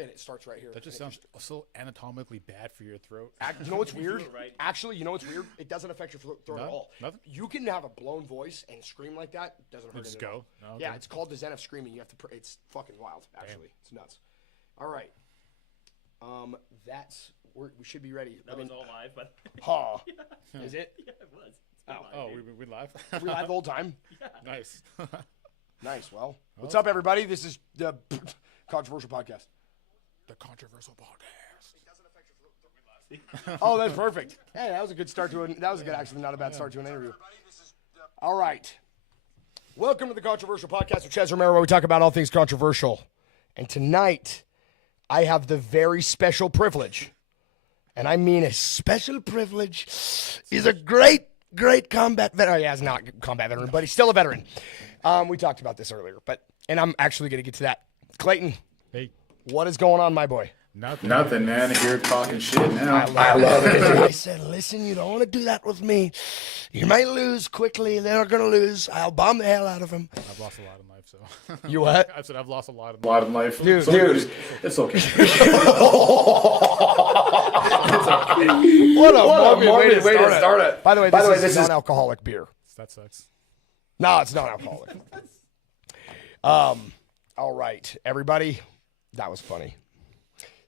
and it starts right here. That just sounds so anatomically bad for your throat. You know what's weird? Actually, you know what's weird? It doesn't affect your throat at all. Nothing? You can have a blown voice and scream like that. It doesn't hurt Just it at go? all. Oh, okay. Yeah, it's called the Zen of screaming. You have to. It's fucking wild. Actually, it's nuts. All right. We should be ready. That was all live, but. Yeah. Is it? Yeah, it was. We live? we live the whole time? Yeah. Nice. Nice. Well, what's up, everybody? This is the Controversial Podcast. The Controversial Podcast. It doesn't affect your throat. Oh, that's perfect. Hey, that was a good start to that was a good, actually, not a bad start to an interview. All right. Welcome to the Controversial Podcast with Chaz Romero, where we talk about all things controversial. And tonight, I have the very special privilege, and I mean a special privilege. He's a great combat veteran. Yeah, he's not a combat veteran, but he's still a veteran. We talked about this earlier, and I'm actually going to get to that. Clayton, Hey. what is going on, my boy? Nothing, man. Here talking shit now. I love it. I said, listen, you don't want to do that with me. You might lose quickly. They're going to lose. I'll bomb the hell out of them. I've lost a lot in life, so. You what? I said I've lost a lot in life. Dude. It's okay. What a morbid way to start it. By the way, this is non-alcoholic beer. That sucks. No, it's not alcoholic. All right, everybody. That was funny.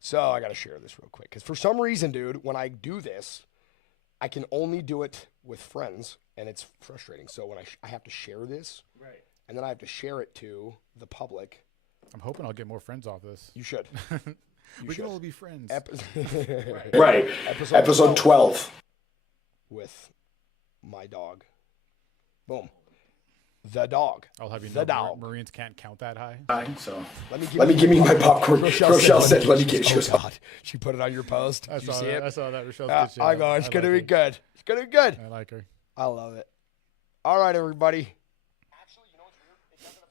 So I got to share this real quick. Because for some reason, dude, when I do this, I can only do it with friends. And it's frustrating. So when I have to share this. Right. And then I have to share it to the public. I'm hoping I'll get more friends off this. You should. We can all be friends. Right. Episode 12. With my dog. Boom. The dog. I'll have you the know, dog. Marines can't count that high. So let me give me my popcorn. Rochelle said, "Let me give." She goes, Oh, God. She put it on your post. Did you see it? I saw that. Rochelle's good shit. I go, it's gonna be good. It's gonna be good. I like her. I love it. All right, everybody. Actually, you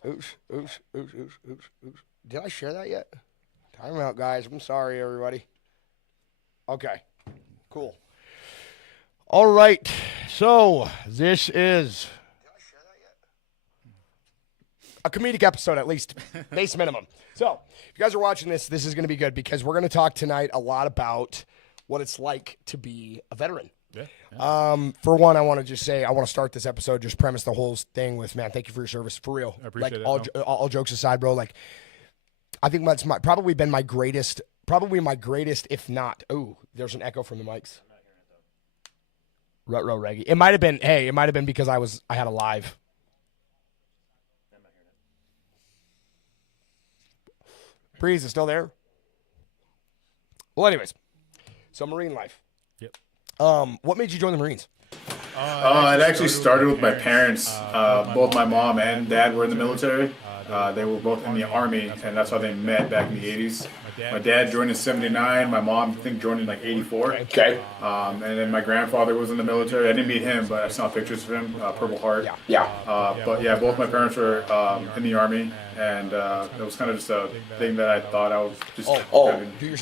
know what's weird? Oops. Did I share that yet? Time out, guys. I'm sorry, everybody. Okay. Cool. All right. So this is a comedic episode, at least, base minimum. So, if you guys are watching this is going to be good because we're going to talk tonight a lot about what it's like to be a veteran. Yeah. For one, I want to just say, I want to start this episode, just premise the whole thing with, man, thank you for your service, for real. I appreciate like, it. all jokes aside, bro, like, I think that's probably my greatest, if not, there's an echo from the mics. Rut-row Reggie. It might have been because I had a live. Breeze is still there. Well, anyways, so Marine life. Yep. What made you join the Marines? It actually started with my parents. Both my mom and dad were in the military. They were both in the Army, and that's how they met back in the 80s. My dad joined in 79. My mom, I think, joined in like 84. Okay. And then my grandfather was in the military. I didn't meet him, but I saw pictures of him, Purple Heart. Yeah. But yeah, both my parents were in the Army, and it was kind of just a thing that I thought I was just.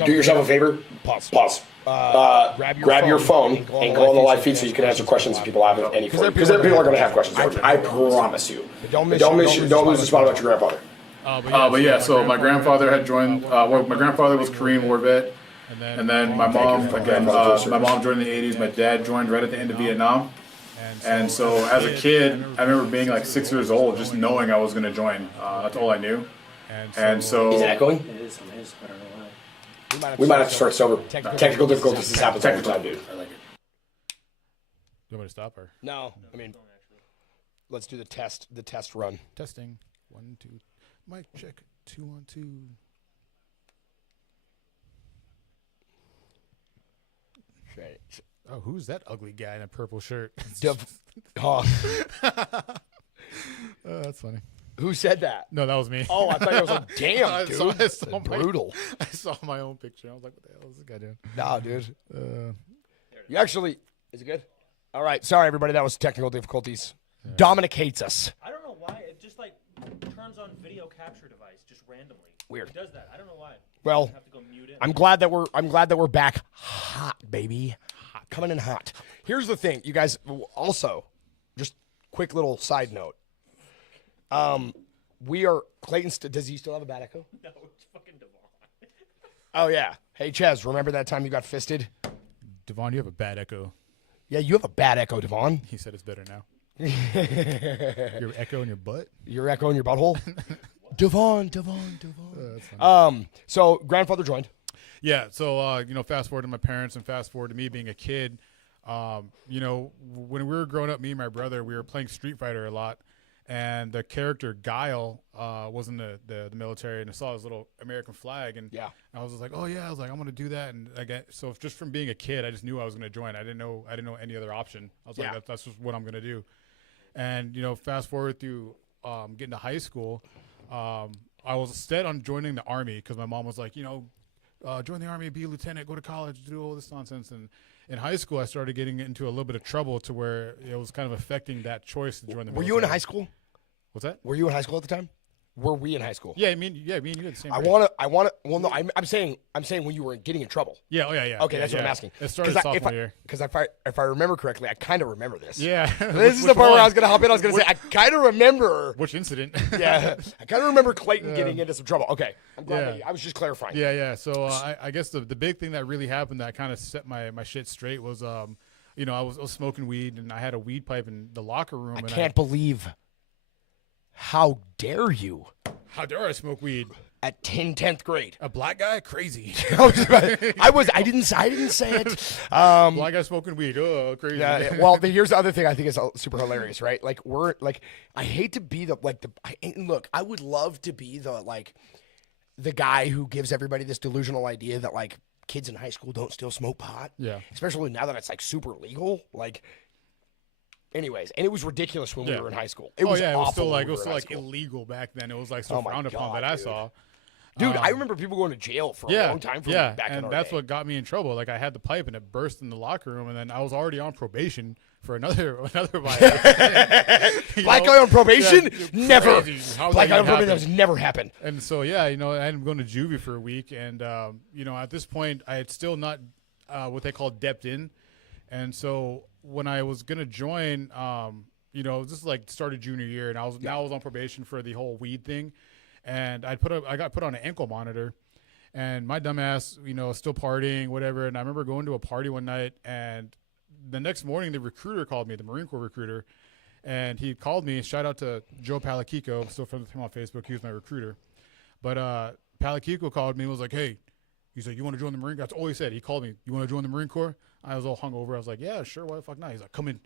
Do yourself a favor. Pause. Grab your phone and go on the live feed so you can answer questions if people have any for you. Because people are going to have questions. I promise you. Don't lose the spot about your grandfather. But yeah, so my grandfather had joined. My grandfather was Korean War vet, and then my mom joined in the 80s. My dad joined right at the end of Vietnam. And so as a kid, I remember being like 6 years old, just knowing I was going to join. That's all I knew. And so. Is it echoing? It is. I don't know why. We might have to start this over. Technical difficulties. This happens all the time, dude. I like it. You want me to stop her? No, I mean, let's do the test run. Testing. 1, 2. Mic check. 2, 1, 2. Oh, who's that ugly guy in a purple shirt? That's funny. Who said that? No, that was me. Oh, I thought it was like, damn, dude. I saw brutal. I saw my own picture. I was like, what the hell is this guy doing? Nah, dude. You actually, is it good? All right. Sorry, everybody. That was technical difficulties. Yeah. Dominic hates us. I don't know why. It just like turns on video capture device just randomly. Weird. It does that. I don't know why. Well, have to go mute it. I'm glad that we're back hot, baby. Coming in hot. Here's the thing, you guys. Also, just quick little side note. We are Clayton. Does he still have a bad echo? No, it's fucking Devon. Oh, yeah. Hey, Ches, remember that time you got fisted? Devon, you have a bad echo. Yeah, you have a bad echo, Devon. He said it's better now. Your echo in your butt? Your echo in your butthole? Devon. That's funny. So grandfather joined. Yeah, so, fast forward to my parents and fast forward to me being a kid. When we were growing up, me and my brother, we were playing Street Fighter a lot. And the character Guile was in the military, and I saw his little American flag, and I was just like, oh yeah, I was like, I'm gonna do that, and so just from being a kid, I just knew I was gonna join. I didn't know any other option. I was like, that's just what I'm gonna do. And fast forward through getting to high school, I was set on joining the Army because my mom was like, join the Army, be a lieutenant, go to college, do all this nonsense. And in high school, I started getting into a little bit of trouble to where it was kind of affecting that choice to join the military. Were you in high school? What's that? Were you in high school at the time? Were we in high school? Yeah, me and you had the same. I want to. Well, no, I'm saying when you were getting in trouble. Yeah. Oh, yeah. Okay, that's what I'm asking. It started sophomore year. Because if I remember correctly, I kind of remember this. Yeah. This is the part where I was going to hop in. I was going to say I kind of remember. Which incident? Yeah, I kind of remember Clayton getting into some trouble. Okay, I'm glad. I was just clarifying. Yeah. So I guess the big thing that really happened that kind of set my shit straight was I was smoking weed and I had a weed pipe in the locker room. I can't believe. How dare you? How dare I smoke weed? At 10th grade. A black guy? Crazy. I didn't say it. Black guy smoking weed. Oh, crazy. Yeah, well, here's the other thing I think is super hilarious, right? Like, I hate to be look, I would love to be the guy who gives everybody this delusional idea that, kids in high school don't still smoke pot. Yeah. Especially now that it's, super legal. Anyways, and it was ridiculous when we were in high school. It was still illegal back then. It was so frowned upon that I saw. Dude, I remember people going to jail for a long time for back in our that's day. what got me in trouble. I had the pipe and it burst in the locker room, and then I was already on probation for another violation. Black guy on probation? Yeah, never. Black guy on probation has never happened. And so I ended up going to juvie for a week, and at this point I had still not what they call depped in, and so when I was gonna join, this is started junior year, and I was on probation for the whole weed thing, and I got put on an ankle monitor, and my dumbass, still partying, whatever. And I remember going to a party one night, and the next morning the recruiter called me, the Marine Corps recruiter, and he called me. Shout out to Joe Palakiko, I'm still friends with him on Facebook. He was my recruiter, but Palakiko called me and was like, hey. He's like, you want to join the Marine Corps? That's all he said. He called me. You want to join the Marine Corps? I was all hungover. I was like, yeah, sure. Why the fuck not? He's like, come in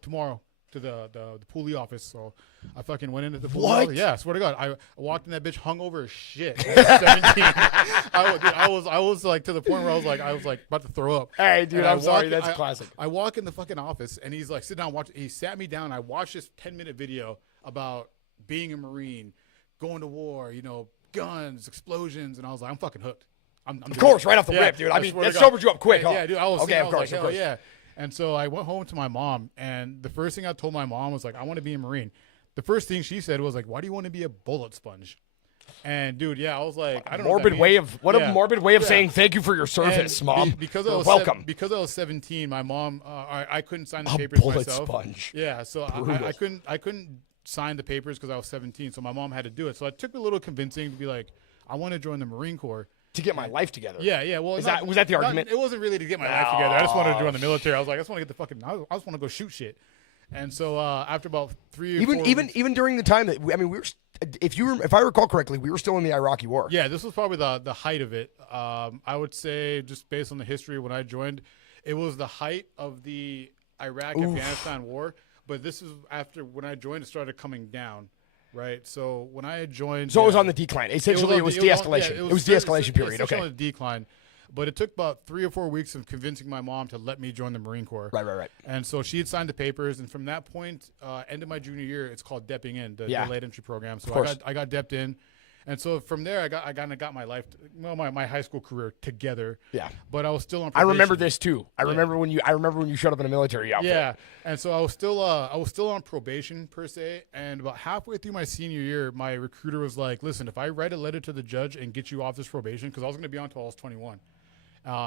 tomorrow to the Poolie office. So I fucking went into the Poolie office. Yeah, I swear to God. I walked in that bitch hungover as shit. I was 17. I was to the point where I was about to throw up. Hey, dude, I'm sorry. That's classic. I walk in the fucking office and he's like, sit down, watch. He sat me down. I watched this 10-minute video about being a Marine, going to war, guns, explosions. And I was like, I'm fucking hooked. Of course, right off the rip, dude. I mean, that sobered you up quick, huh? Yeah, dude. I was okay, of course. Yeah. And so I went home to my mom, and the first thing I told my mom was I want to be a Marine. The first thing she said was why do you want to be a bullet sponge? And dude, I was like, I don't know. A morbid way of saying thank you for your service, Mom. Because I was welcome. Because I was 17, my mom, I couldn't sign the a papers bullet myself. Sponge. Yeah, so I couldn't sign the papers because I was 17, so my mom had to do it. So it took me a little convincing to be like, I want to join the Marine Corps. To get my life together. Yeah. Well, was that the argument? It wasn't really to get my life together. I just wanted to join the military. I was like, I just want to get I just want to go shoot shit. And so after about 3 or 4 weeks, even during the time that we were, if I recall correctly, we were still in the Iraqi War. Yeah, this was probably the height of it. I would say just based on the history when I joined, it was the height of the Iraq-Afghanistan war. But this is after when I joined, it started coming down. Right, so when I joined, it was on the decline. Essentially, it was de-escalation. It was de-escalation period. Okay, on the decline, but it took about 3 or 4 weeks of convincing my mom to let me join the Marine Corps. Right. And so she had signed the papers, and from that point, end of my junior year, it's called depping in, the late entry program. So I got depped in. And so from there, I kind of got my life, my high school career together. Yeah. But I was still on probation. I remember this too. I remember when you showed up in a military outfit. Yeah. And so I was still on probation per se. And about halfway through my senior year, my recruiter was like, "Listen, if I write a letter to the judge and get you off this probation, because I was going to be on until I was 21."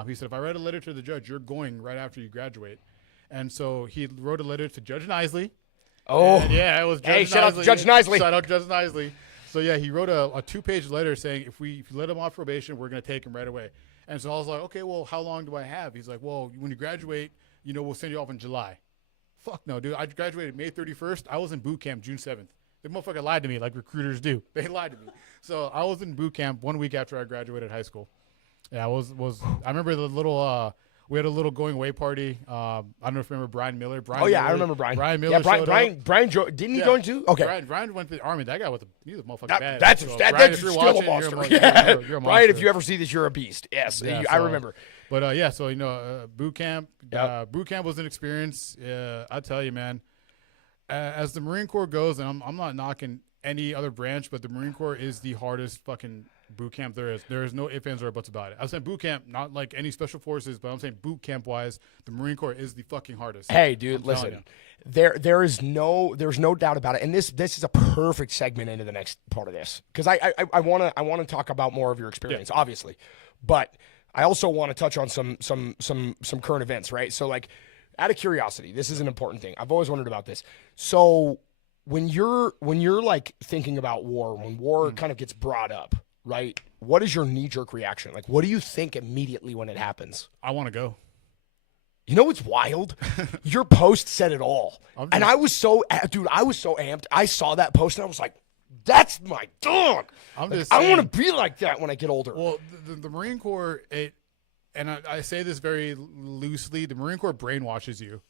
He said, "If I write a letter to the judge, you're going right after you graduate." And so he wrote a letter to Judge Nisley. Oh. And yeah, it was Judge Nisley. Shout out to Judge Nisley. Shout out to Judge Nisley. So yeah, he wrote a 2-page letter saying if you let him off probation, we're gonna take him right away. And so I was like, okay, well, how long do I have? He's like, well, when you graduate, we'll send you off in July. Fuck no, dude. I graduated May 31st. I was in boot camp June 7th. The motherfucker lied to me like recruiters do. They lied to me. So I was in boot camp 1 week after I graduated high school. Yeah, I remember the little we had a little going away party. I don't know if you remember Brian Miller. I remember Brian. Brian Miller. Yeah, Brian didn't he join too? Okay. Brian went to the army. That guy he's a motherfucking bad. That's still a monster. You're a monster. Brian, if you ever see this, you're a beast. Yes, Yeah, I remember. But boot camp. Boot camp was an experience. I tell you, man. As the Marine Corps goes, and I'm not knocking any other branch, but the Marine Corps is the hardest fucking boot camp there is. There is no ifs, ands, or buts about it. I'm saying boot camp, not like any special forces, but I'm saying boot camp wise, the Marine Corps is the fucking hardest. Hey, dude, listen. There's no doubt about it, and this is a perfect segment into the next part of this because I want to talk about more of your experience, obviously, but I also want to touch on some current events, right? So like, out of curiosity, this is an important thing. I've always wondered about this. So when you're like thinking about war, when war kind of gets brought up, right? What is your knee-jerk reaction? Like, what do you think immediately when it happens? I want to go. You know what's wild? Your post said it all. And I was so amped. I saw that post and I was like, that's my dog. I want to be like that when I get older. Well, the Marine Corps, and I say this very loosely, the Marine Corps brainwashes you.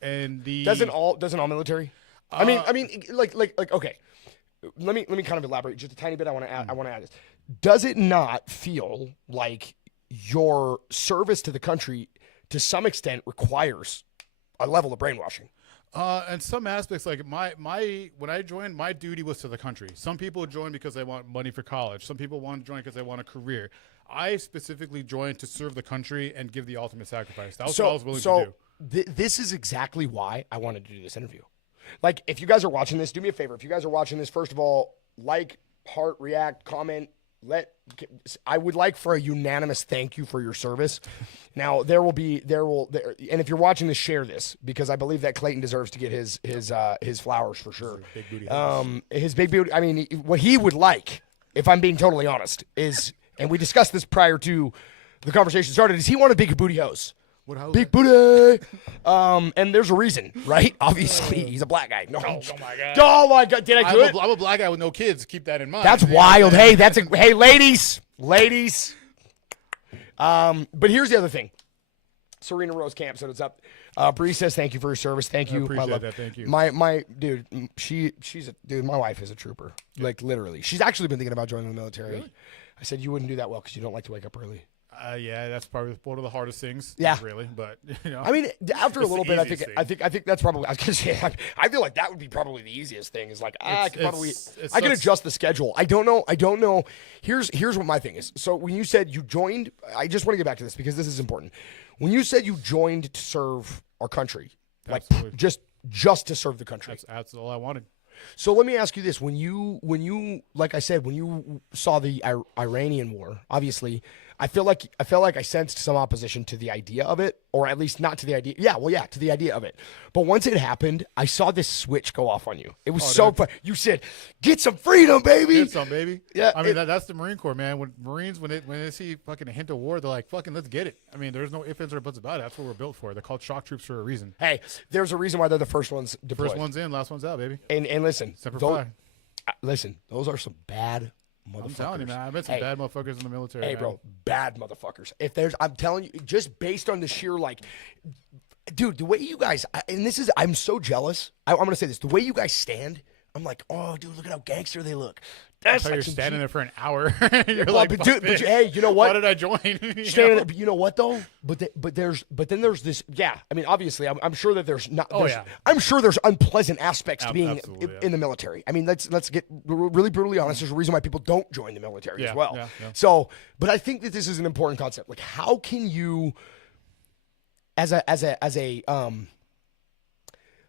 And doesn't all military? I mean, like, okay. Let me kind of elaborate just a tiny bit. I want to add this. Does it not feel like your service to the country, to some extent, requires a level of brainwashing? And some aspects, like when I joined, my duty was to the country. Some people join because they want money for college. Some people want to join because they want a career. I specifically joined to serve the country and give the ultimate sacrifice. That was what I was willing to do. This is exactly why I wanted to do this interview. Like, if you guys are watching this, do me a favor. If you guys are watching this, first of all, like, heart, react, comment. I would like for a unanimous thank you for your service. Now, and if you're watching this, share this, because I believe that Clayton deserves to get his flowers for sure. His big booty. I mean, what he would like, if I'm being totally honest, is, and we discussed this prior to the conversation started, is he want a big booty hose. Big booty. And there's a reason, right? Obviously, he's a black guy. No. Oh my god. Oh my god. Did I do it? I'm a black guy with no kids. Keep that in mind. That's wild. Hey, hey, ladies. But here's the other thing. Serena Rose Camp said, "What's up?" Bree says, "Thank you for your service. Thank you. I appreciate that. Thank you." My dude, my wife is a trooper. Like, literally, she's actually been thinking about joining the military. Really? I said you wouldn't do that well because you don't like to wake up early. Yeah, that's probably one of the hardest things. Yeah, really. But I mean, after a little bit, I think that's probably. I was gonna say, I feel like that would be probably the easiest thing. Is like I can adjust the schedule. I don't know. Here's what my thing is. So when you said you joined, I just want to get back to this because this is important. When you said you joined to serve our country, absolutely. Like just to serve the country, that's all I wanted. So let me ask you this: when you, like I said, when you saw the Iranian war, obviously, I felt like I sensed some opposition to the idea of it, or at least not to the idea. Yeah, to the idea of it. But once it happened, I saw this switch go off on you. It was so fun. You said, "Get some freedom, baby." Get some, baby. Yeah, I mean that's the Marine Corps, man. When Marines when they see fucking a hint of war, they're like, "Fucking, let's get it." I mean, there's no ifs, ands, or buts about it. That's what we're built for. They're called shock troops for a reason. Hey, there's a reason why they're the first ones deployed. First one's in, last one's out, baby. And listen, those are some bad motherfuckers. I'm telling you, man. I met some bad motherfuckers in the military. Hey, bro, bad motherfuckers. I'm telling you, just based on the sheer, like, dude, the way you guys, I'm so jealous. I'm going to say this. The way you guys stand, I'm like, oh, dude, look at how gangster they look. That's you're standing there for an hour. You're but hey, you know what? Why did I join? Standing there, but you know what though? But then there's this. Yeah, I mean, obviously, I'm sure that there's not. I'm sure there's unpleasant aspects to being in the military. I mean, let's get really brutally honest. There's a reation why people don't join the military as well. Yeah. So, but I think that this is an important concept. Like, how can you, as a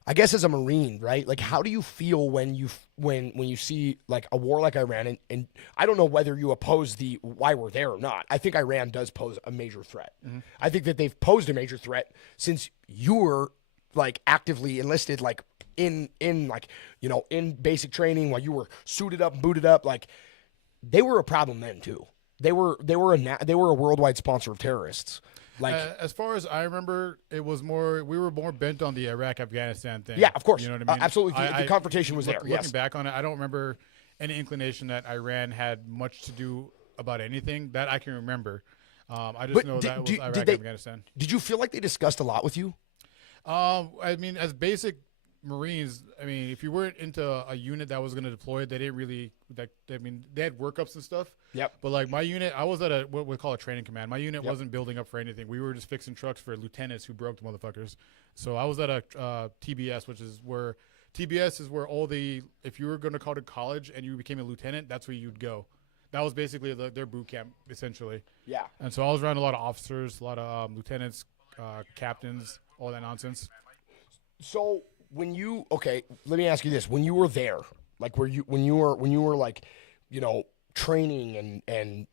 I guess as a Marine, right? Like, how do you feel when you see like a war like Iran, and I don't know whether you oppose why we're there or not. I think Iran does pose a major threat. Mm-hmm. I think that they've posed a major threat since you were like actively enlisted, like in like, you know, in basic training, while you were suited up and booted up, like they were a problem then too. They were a worldwide sponsor of terrorists. Like as far as I remember, we were more bent on the Iraq-Afghanistan thing. Yeah, of course. You know what I mean? Absolutely. The confrontation was there. Looking back on it, I don't remember any inclination that Iran had much to do about anything that I can remember. I just know that was Iraq-Afghanistan. Did you feel like they discussed a lot with you? I mean, as basic Marines, I mean, if you weren't into a unit that was going to deploy, they didn't really. I mean, they had workups and stuff. Yep. But like my unit, I was at what we call a training command. My unit wasn't building up for anything. We were just fixing trucks for lieutenants who broke the motherfuckers. So I was at a TBS, which is where all the, if you were going to go to college and you became a lieutenant, that's where you'd go. That was basically their boot camp, essentially. Yeah. And so I was around a lot of officers, a lot of lieutenants, captains, all that nonsense. So let me ask you this: when you were there, like when you were like, you know, training and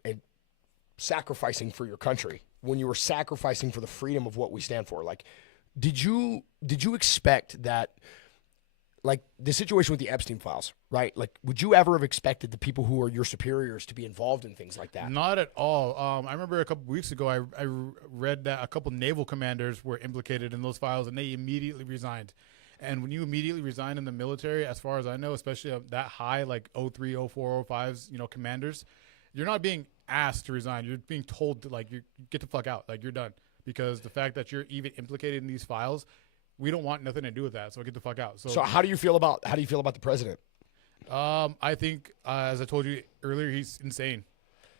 sacrificing for your country, when you were sacrificing for the freedom of what we stand for, like, did you expect that? Like the situation with the Epstein Files, right? Like, would you ever have expected the people who are your superiors to be involved in things like that? Not at all. I remember a couple weeks ago, I read that a couple naval commanders were implicated in those files, and they immediately resigned. And when you immediately resign in the military, as far as I know, especially that high, like 03, 04, 05s, you know, commanders, you're not being asked to resign. You're being told to, like, you get the fuck out. Like, you're done. Because the fact that you're even implicated in these files, we don't want nothing to do with that, so get the fuck out. So how do you feel about the president? I think, as I told you earlier, he's insane.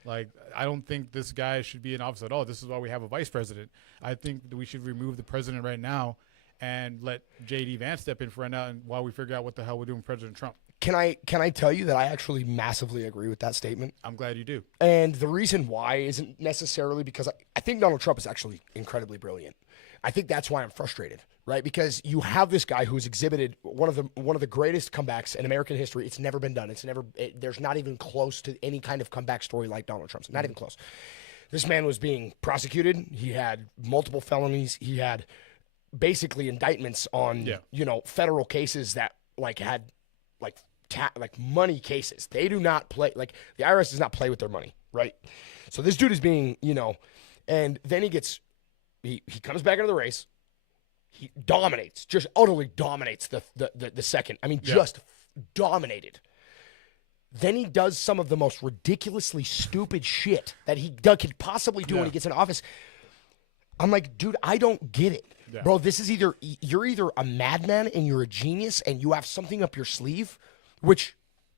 Like, I don't think this guy should be in office at all. This is why we have a vice president. I think that we should remove the president right now and let J.D. Vance step in for right now, and while we figure out what the hell we're doing with President Trump. Can I tell you that I actually massively agree with that statement? I'm glad you do. And the reason why isn't necessarily because I think Donald Trump is actually incredibly brilliant. I think that's why I'm frustrated, right? Because you have this guy who's exhibited one of the greatest comebacks in American history. It's never been done. There's not even close to any kind of comeback story like Donald Trump's. Not even close. This man was being prosecuted. He had multiple felonies. He had basically indictments on federal cases that had money cases. They do not play, like, the IRS does not play with their money, right? So this dude is being, and then he comes back into the race. He dominates, just utterly dominates the second. I mean, just dominated. Then he does some of the most ridiculously stupid shit that he could possibly do when he gets in office. I'm like, dude, I don't get it. Yeah. Bro, this is you're either a madman and you're a genius and you have something up your sleeve, which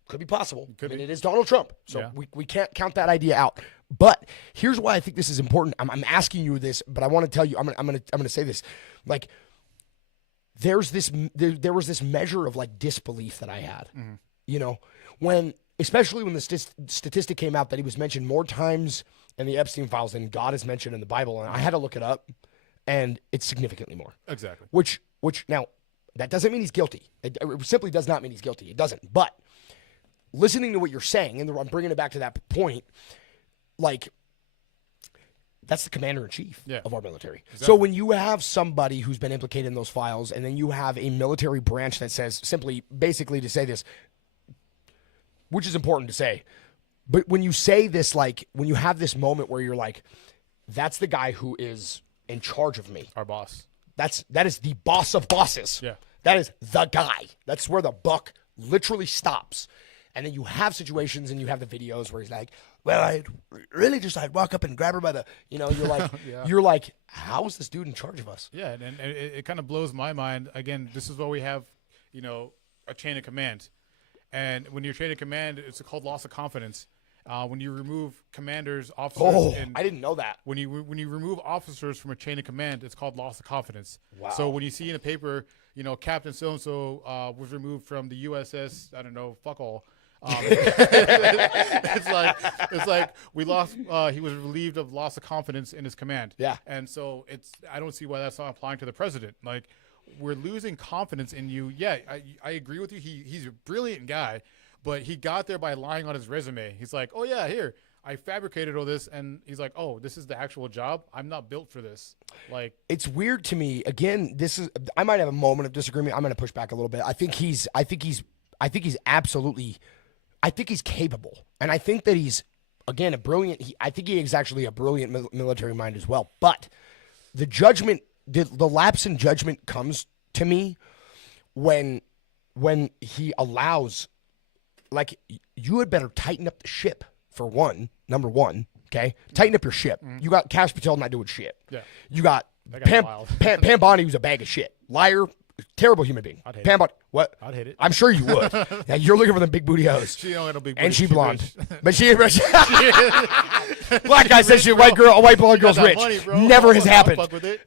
could be possible. It is Donald Trump. So we can't count that idea out. But here's why I think this is important. I'm asking you this, but I want to tell you, I'm gonna say this. Like, there was this measure of like disbelief that I had. Mm-hmm. Especially when the statistic came out that he was mentioned more times in the Epstein Files than God is mentioned in the Bible, and I had to look it up, and it's significantly more. Exactly. Which now, that doesn't mean he's guilty. It simply does not mean he's guilty. It doesn't. But listening to what you're saying, and I'm bringing it back to that point, like, that's the commander-in-chief of our military. Exactly. So when you have somebody who's been implicated in those files, and then you have a military branch that says basically to say this, which is important to say, but when you say this, like, when you have this moment where you're like, that's the guy who is in charge of me. Our boss. That is the boss of bosses. Yeah. That is the guy. That's where the buck literally stops. And then you have situations and you have the videos where he's like, well, I'd walk up and grab her by the, you're like, you're like, how is this dude in charge of us? Yeah. And it kind of blows my mind. Again, this is what we have, a chain of command. And when you're chain of command, it's called loss of confidence. When you remove commanders, officers. I didn't know that. When you remove officers from a chain of command, it's called loss of confidence. Wow. So when you see in a paper, Captain so-and-so was removed from the USS, I don't know, fuck all. It's like we lost. He was relieved of loss of confidence in his command. Yeah. And so I don't see why that's not applying to the president. Like, we're losing confidence in you. Yeah, I agree with you. He's a brilliant guy, but he got there by lying on his resume. He's like, oh yeah, here, I fabricated all this, and he's like, oh, this is the actual job. I'm not built for this. Like, it's weird to me. Again, I might have a moment of disagreement. I'm going to push back a little bit. I think he's capable, and I think that he's, again, I think he is actually a brilliant military mind as well. But the judgment, the lapse in judgment comes to me when he allows, like, you had better tighten up the ship for number one, okay? Tighten up your ship. You got Cash Patel not doing shit. Yeah. You got Pam Bondi, who's a bag of shit. Liar, terrible human being. I'd hate Pam Bondi, what? I'd hate it. I'm sure you would. Yeah, you're looking for the big booty hoes. She don't got no big and booty. she blonde. Rich. But she black guy says she a white blonde girl's rich. Money, Never has happened. Fuck with it.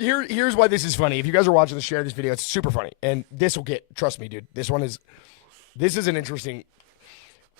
Here's why this is funny. If you guys are watching this, share this video. It's super funny. And this will trust me, dude. This is an interesting.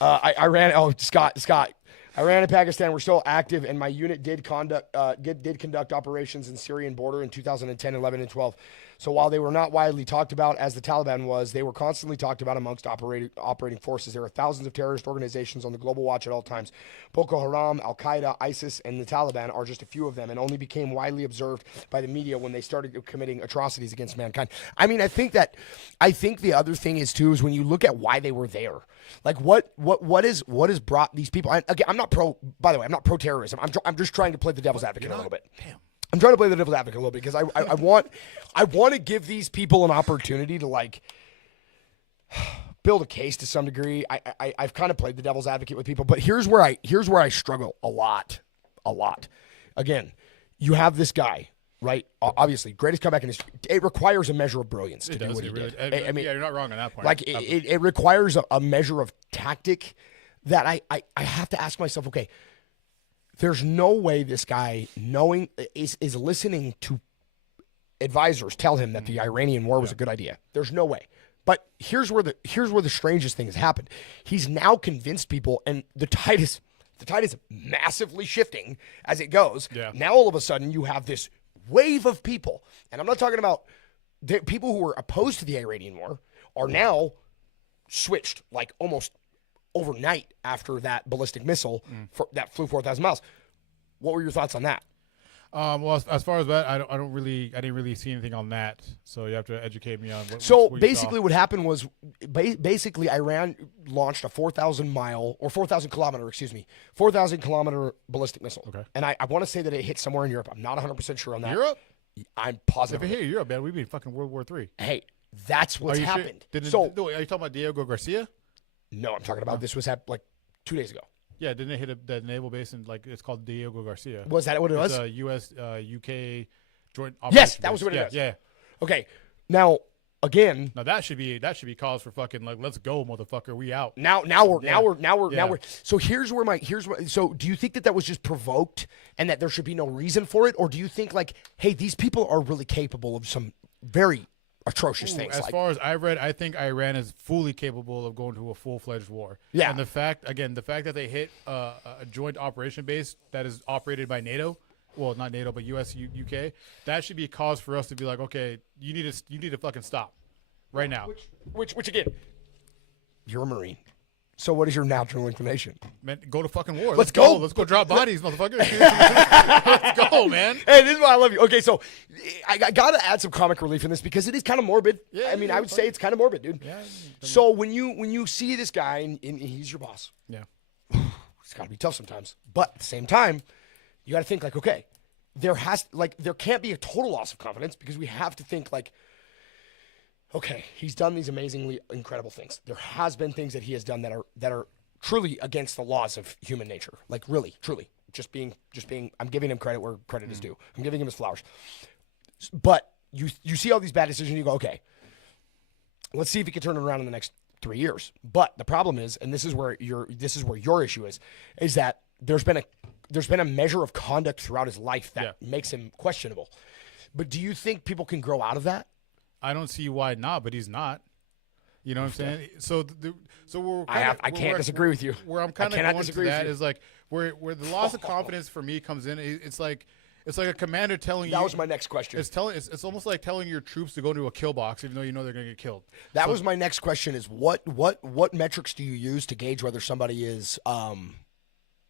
Scott. Iran and Pakistan were still active, and my unit did conduct operations in Syrian border in 2010, 11, and 12. So while they were not widely talked about as the Taliban was, they were constantly talked about amongst operating forces. There are thousands of terrorist organizations on the global watch at all times. Boko Haram, Al-Qaeda, ISIS, and the Taliban are just a few of them, and only became widely observed by the media when they started committing atrocities against mankind. I mean, I think the other thing is too is when you look at why they were there. Like what has brought these people? Again, I'm not pro. By the way, I'm not pro terrorism. I'm just trying to play the devil's advocate a little bit. Damn. I'm trying to play the devil's advocate a little bit because I want to give these people an opportunity to like build a case to some degree. I've kind of played the devil's advocate with people, but here's where I struggle a lot. Again, you have this guy, right? Obviously, greatest comeback in history. It requires a measure of brilliance to do what he did. I mean, yeah, you're not wrong on that point. Like it requires a measure of tactic that I have to ask myself, okay, there's no way this guy is listening to advisors tell him that the Iranian war was a good idea. There's no way. But here's where the strangest thing has happened. He's now convinced people, and the tide is massively shifting as it goes. Yeah. Now all of a sudden you have this wave of people, and I'm not talking about the people who were opposed to the Iranian war are now switched like almost overnight after that ballistic missile that flew 4,000 miles. What were your thoughts on that? Well, as far as that, I didn't really see anything on that. So you have to educate me on. What basically, what happened was, basically, Iran launched a 4,000 kilometer ballistic missile. Okay. And I want to say that it hit somewhere in Europe. I'm not 100% sure on that. Europe? I'm positive. If it hit Europe, man, we'd be in fucking World War III. Hey, that's what's happened. Are you talking about Diego Garcia? No, I'm talking about this was like 2 days ago. Yeah, didn't it hit the naval base in it's called Diego Garcia? Was that what it was? It's a U.S. UK joint. Yes, that was what it was. Yeah. Okay, now again. Now that should be cause for fucking like let's go, motherfucker, we out. Now we're. So so do you think that was just provoked and that there should be no reason for it, or do you think like, hey, these people are really capable of some very atrocious things? As far as I read, I think Iran is fully capable of going to a full-fledged war. Yeah. And the fact that they hit a joint operation base that is operated by NATO, well, not NATO, but US, UK, that should be a cause for us to be like, okay, you need to fucking stop right now. Which again, you're a Marine. So what is your natural inclination? Man, go to fucking war. Let's go. Let's go drop bodies, motherfucker. Let's go, man. Hey, this is why I love you. Okay, so I got to add some comic relief in this because it is kind of morbid. Yeah, I mean, I would say it's kind of morbid, dude. Yeah. So when you see this guy and he's your boss, yeah, it's got to be tough sometimes. But at the same time, you got to think like, okay, there can't be a total loss of confidence because we have to think like, okay, he's done these amazingly incredible things. There has been things that he has done that are truly against the laws of human nature. Like really, truly. Just being I'm giving him credit where credit is due. I'm giving him his flowers. But you see all these bad decisions, you go, okay, let's see if he can turn it around in the next 3 years. But the problem is, and this is where your issue is that there's been a measure of conduct throughout his life that makes him questionable. But do you think people can grow out of that? I don't see why not, but he's not. You know what I'm saying? So I can't disagree with you. Where I'm kind of going to that is like where the loss of confidence for me comes in. It's like a commander telling you. That was my next question. It's almost like telling your troops to go into a kill box even though you know they're going to get killed. That was my next question. Is what metrics do you use to gauge whether somebody is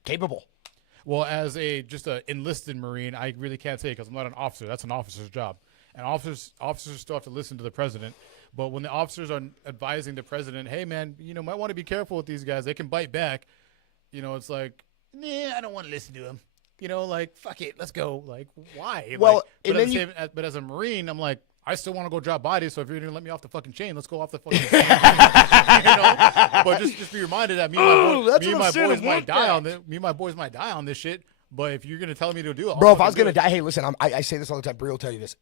capable. Well, as just an enlisted Marine, I really can't say because I'm not an officer. That's an officer's job. And officers still have to listen to the president. But when the officers are advising the president, hey, man, might want to be careful with these guys. They can bite back. It's like, nah, I don't want to listen to him. Like, fuck it, let's go. Like, why? Well, but as a Marine, I'm like, I still want to go drop bodies. So if you're gonna let me off the fucking chain, let's go off the fucking chain. But just be reminded that me and my boys might die on this shit. But if you're gonna tell me to do it, bro, if I was gonna die, hey, listen, I say this all the time. Bree will tell you this.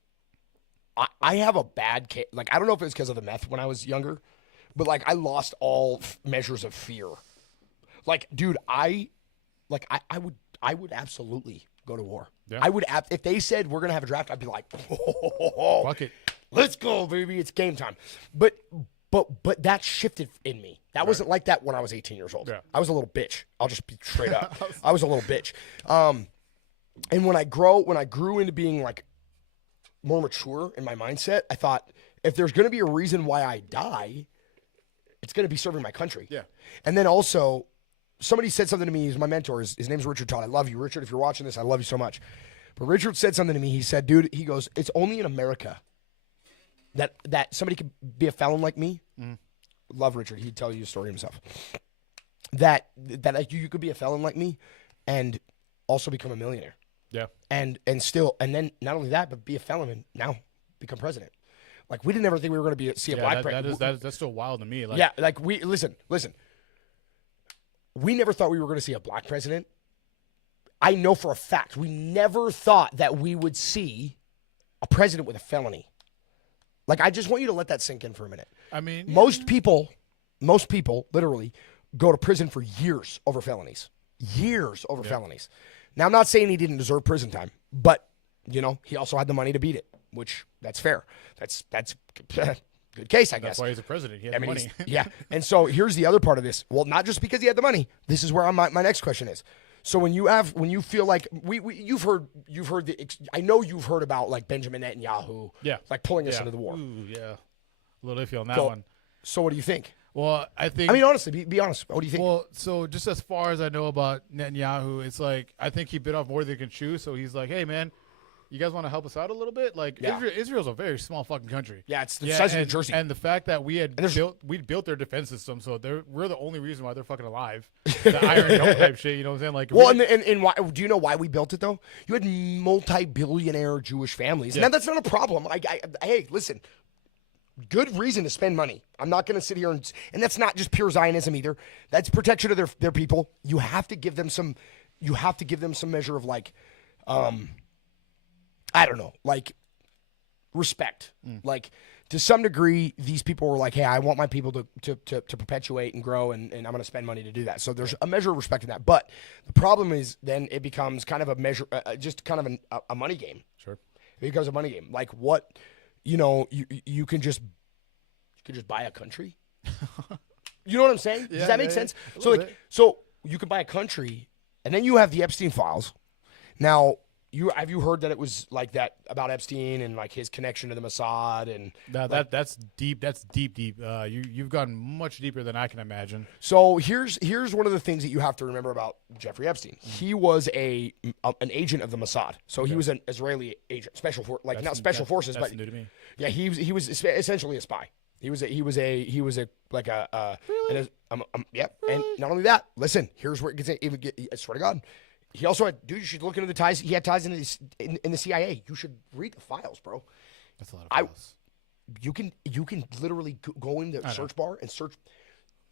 I have a bad case. Like, I don't know if it's because of the meth when I was younger, but like I lost all measures of fear. Like, dude, I would absolutely go to war. Yeah. I would if they said we're gonna have a draft, I'd be like, fuck it, let's go, baby, it's game time. But that shifted in me. That wasn't like that when I was 18 years old. Yeah. I was a little bitch. I'll just be straight up. I was a little bitch. And when I grew into being like more mature in my mindset, I thought if there's gonna be a reason why I die, it's gonna be serving my country. Yeah. And then also, somebody said something to me. He's my mentor. His name's Richard Todd. I love you, Richard. If you're watching this, I love you so much. But Richard said something to me. He said, dude, he goes, it's only in America that somebody could be a felon like me. Mm. Love Richard. He'd tell you a story himself. That like you could be a felon like me and also become a millionaire. Yeah. And then not only that, but be a felon and now become president. Like, we didn't ever think we were going to see a black president. That's still wild to me. Like, yeah, like listen. We never thought we were going to see a black president. I know for a fact we never thought that we would see a president with a felony. Like, I just want you to let that sink in for a minute. I mean, most people literally go to prison for years over felonies. Years over felonies. Now, I'm not saying he didn't deserve prison time, but he also had the money to beat it, which that's fair. That's good case, I guess. That's why he's a president. He has money. Yeah. And so here's the other part of this. Well, not just because he had the money. This is where my next question is. So when you feel like you've heard I know you've heard about like Benjamin Netanyahu, like pulling us into the war. Ooh, yeah. A little iffy on that one. So what do you think? Well, I mean, honestly, be honest. What do you think? Well, so just as far as I know about Netanyahu, it's like I think he bit off more than he can chew. So he's like, hey, man, you guys want to help us out a little bit? Like, Israel's a very small fucking country. Yeah, it's the size of New Jersey. And the fact that we built their defense system, so we're the only reason why they're fucking alive. The Iron Dome type shit, you know what I'm saying? Like, well, and why, do you know why we built it though? You had multi-billionaire Jewish families. Yeah. Now that's not a problem. Hey, listen, good reason to spend money. I'm not going to sit here and that's not just pure Zionism either. That's protection of their people. You have to give them some. You have to give them some measure of like. I don't know, like respect. Like, to some degree, these people were like, hey, I want my people to perpetuate and grow, and I'm going to spend money to do that. So there's a measure of respect in that. But the problem is then it becomes kind of a measure, just kind of a money game. Sure. It becomes a money game. Like, what, you can just buy a country. You know what I'm saying? Does that make sense? So you could buy a country, and then you have the Epstein Files. Now, have you heard that it was like that about Epstein and like his connection to the Mossad and that's deep. That's deep. You've gone much deeper than I can imagine. So here's one of the things that you have to remember about Jeffrey Epstein. He was an agent of the Mossad. So he was an Israeli agent, special forces, that's but new to me. Yeah, he was essentially a spy. He was a like a really? And not only that. Listen, here's where it gets. I swear to God. He also had, dude, you should look into the ties. He had ties in the CIA. You should read the files, bro. That's a lot of files. You can literally go in the search bar and search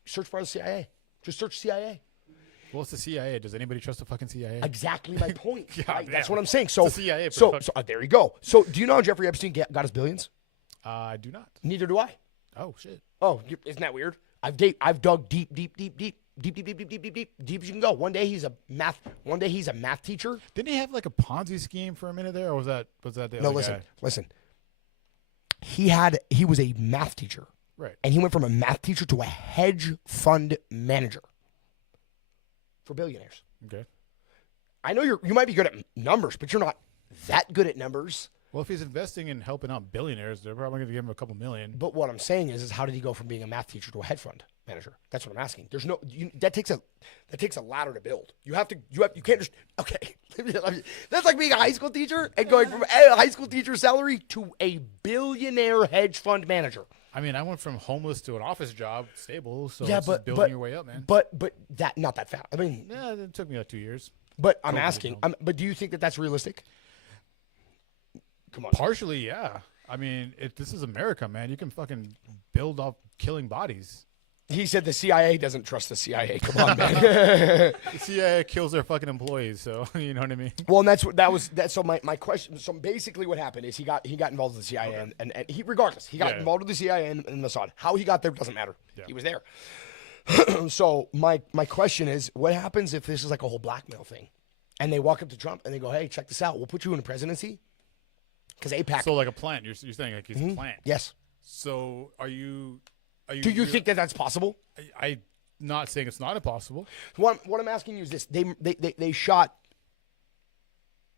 for the CIA. Just search CIA. Well, it's the CIA. Does anybody trust the fucking CIA? Exactly my point. Right? That's what I'm saying. So it's the CIA. So there you go. So do you know how Jeffrey Epstein got his billions? I do not. Neither do I. Oh shit. Oh, isn't that weird? I've dug deep as you can go. One day he's a math teacher. Didn't he have like a Ponzi scheme for a minute there, or was that the other guy? Listen. He was a math teacher. Right. And he went from a math teacher to a hedge fund manager for billionaires. Okay. I know you might be good at numbers, but you're not that good at numbers Well, if he's investing in helping out billionaires, they're probably going to give him a couple million. But what I'm saying is how did he go from being a math teacher to a hedge fund manager? That's what I'm asking. There's no that takes a ladder to build. You can't just okay. That's like being a high school teacher and going from a high school teacher salary to a billionaire hedge fund manager. I mean, I went from homeless to an office job, stable. So yeah, it's but just building your way up, man. But that not that fast. I mean, yeah, it took me like 2 years. But I'm asking. But do you think that that's realistic? Come on. Partially, yeah. I mean, this is America, man. You can fucking build off killing bodies. He said the CIA doesn't trust the CIA. Come on, man. The CIA kills their fucking employees, so you know what I mean. Well, and that's so my question. So basically, what happened is he got involved with the CIA, okay. and he regardless he got involved with the CIA and Mossad. How he got there doesn't matter. Yeah. He was there. So my question is, what happens if this is like a whole blackmail thing, and they walk up to Trump and they go, "Hey, check this out. We'll put you in the presidency." Because AIPAC. So like a plant. You're saying like he's a plant. Yes. So are you? Do you think that that's possible? I'm not saying it's not impossible. What I'm asking you is this: they shot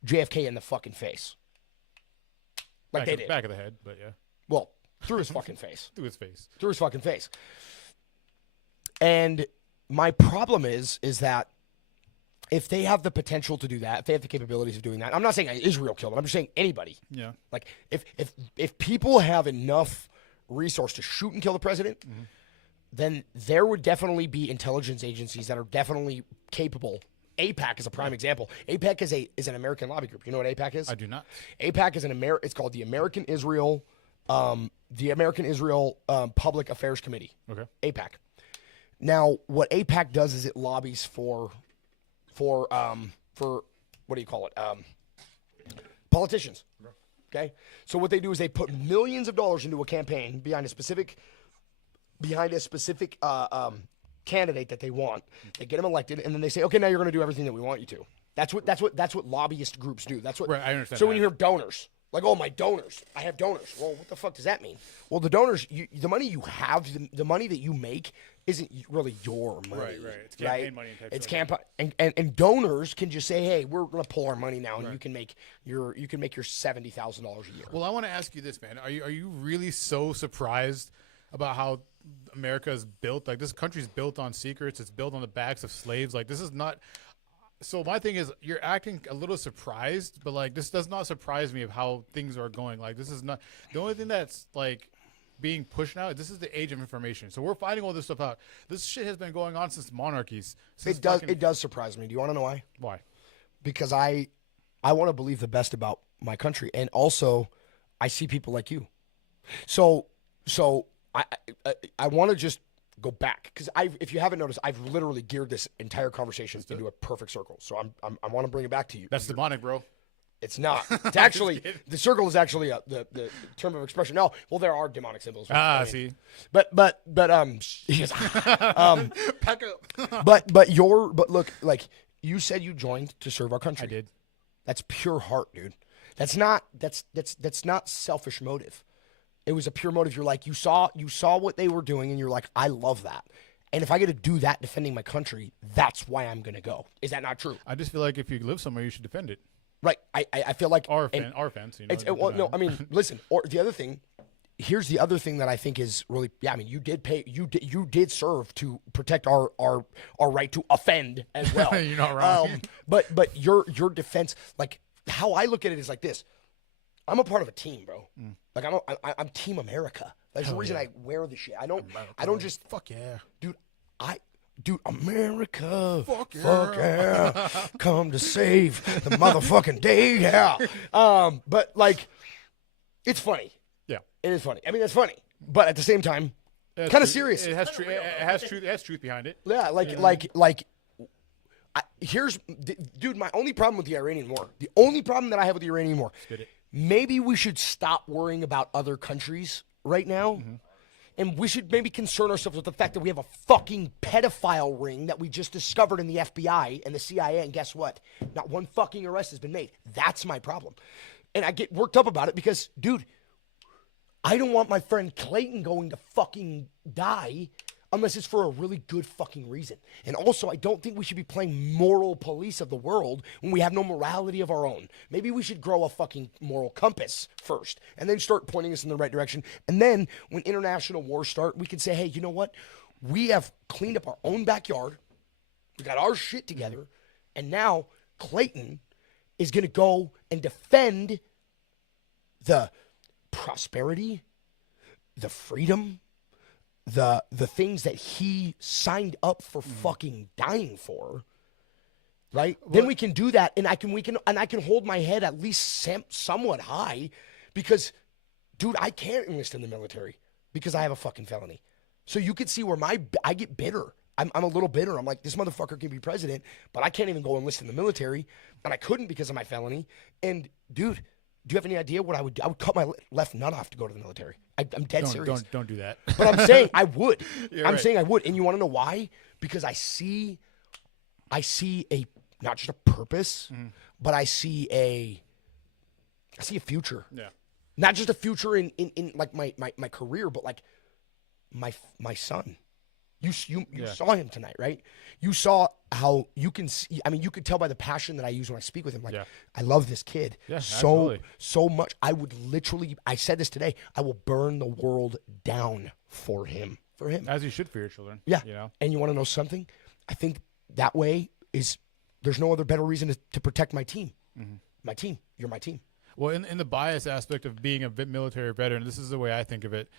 JFK in the fucking face, like they did. Back of the head, but yeah. Well, through his fucking face. Through his face. Through his fucking face. And my problem is that if they have the potential to do that, if they have the capabilities of doing that, I'm not saying Israel killed him. I'm just saying anybody. Yeah. Like if people have enough resource to shoot and kill the president, then there would definitely be intelligence agencies that are definitely capable. AIPAC is a prime example. AIPAC is an American lobby group. You know what AIPAC is? I do not. AIPAC is it's called the American Israel Public Affairs Committee. Okay. AIPAC. Now, what AIPAC does is it lobbies for what do you call it? Politicians. Okay, so what they do is they put millions of dollars into a campaign behind a specific candidate that they want. They get them elected, and then they say, okay, now you're going to do everything that we want you to. That's what lobbyist groups do. That's what. Right, I understand. So when you hear donors, like, oh, my donors, I have donors. Well, what the fuck does that mean? Well, the donors, the money you have, the money that you make isn't really your money. Right. It's campaign money. It's campaign, and donors can just say, hey, we're going to pull our money now, and you can make your $70,000 a year. Well, I want to ask you this, man. Are you really so surprised about how America is built? Like, this country's built on secrets. It's built on the backs of slaves. Like, this is not. So my thing is, you're acting a little surprised, but like this does not surprise me of how things are going. Like, this is not the only thing that's like being pushed now. This is the age of information, so we're finding all this stuff out. This shit has been going on since monarchies. It does surprise me. Do you want to know why? Why? Because I want to believe the best about my country, and also I see people like you. So I want to just go back because if you haven't noticed, I've literally geared this entire conversation into a perfect circle. So I want to bring it back to you. That's demonic, bro. It's not. It's actually the circle is actually the term of expression. No, well, there are demonic symbols. See, but pack up. but look, like you said, you joined to serve our country. I did. That's pure heart, dude. That's not selfish motive. It was a pure motive. You're like, you saw what they were doing, and you're like, I love that. And if I get to do that defending my country, that's why I'm going to go. Is that not true? I just feel like if you live somewhere, you should defend it. Right. I feel like our fence. You know, well, no, I mean, listen. Or the other thing. Here's the other thing that I think is really. Yeah, I mean, you did serve to protect our right to offend as well. You're not wrong. But your defense, like how I look at it, is like this. I'm a part of a team, bro. Like I'm Team America. That's the reason I wear the shit. I don't just fuck yeah, dude, America, fuck yeah, come to save the motherfucking day, yeah. But like, it's funny. Yeah, it is funny. I mean, it's funny, but at the same time, kind of serious. It has truth. It has truth behind it. Yeah, here's, dude, my only problem with the Iranian war. The only problem that I have with the Iranian war. Maybe we should stop worrying about other countries right now. And we should maybe concern ourselves with the fact that we have a fucking pedophile ring that we just discovered in the FBI and the CIA. And guess what? Not one fucking arrest has been made. That's my problem. And I get worked up about it because, dude, I don't want my friend Clayton going to fucking die unless it's for a really good fucking reason. And also, I don't think we should be playing moral police of the world when we have no morality of our own. Maybe we should grow a fucking moral compass first and then start pointing us in the right direction. And then when international wars start, we can say, hey, you know what? We have cleaned up our own backyard. We got our shit together. And now Clayton is going to go and defend the prosperity, the freedom, the things that he signed up for fucking dying for, right? Well, then we can do that, and I can hold my head at least somewhat high, because, dude, I can't enlist in the military because I have a fucking felony. So you could see where I get bitter. I'm a little bitter. I'm like, this motherfucker can be president, but I can't even go enlist in the military, and I couldn't because of my felony. And dude, do you have any idea what I would do? I would cut my left nut off to go to the military. I'm dead serious. Don't do that. But I'm saying I would. I'm right. saying I would. And you want to know why? Because I see a, not just a purpose, but I see a future. Yeah. Not just a future in like my career, but like my son. You saw him tonight, right? You saw how you can see. I mean, you could tell by the passion that I use when I speak with him. Like, I love this kid so much. I would literally. I said this today. I will burn the world down for him. As you should for your children. Yeah. You know. And you want to know something? I think that way is. There's no other better reason to protect my team. My team. You're my team. Well, in the bias aspect of being a military veteran, this is the way I think of it.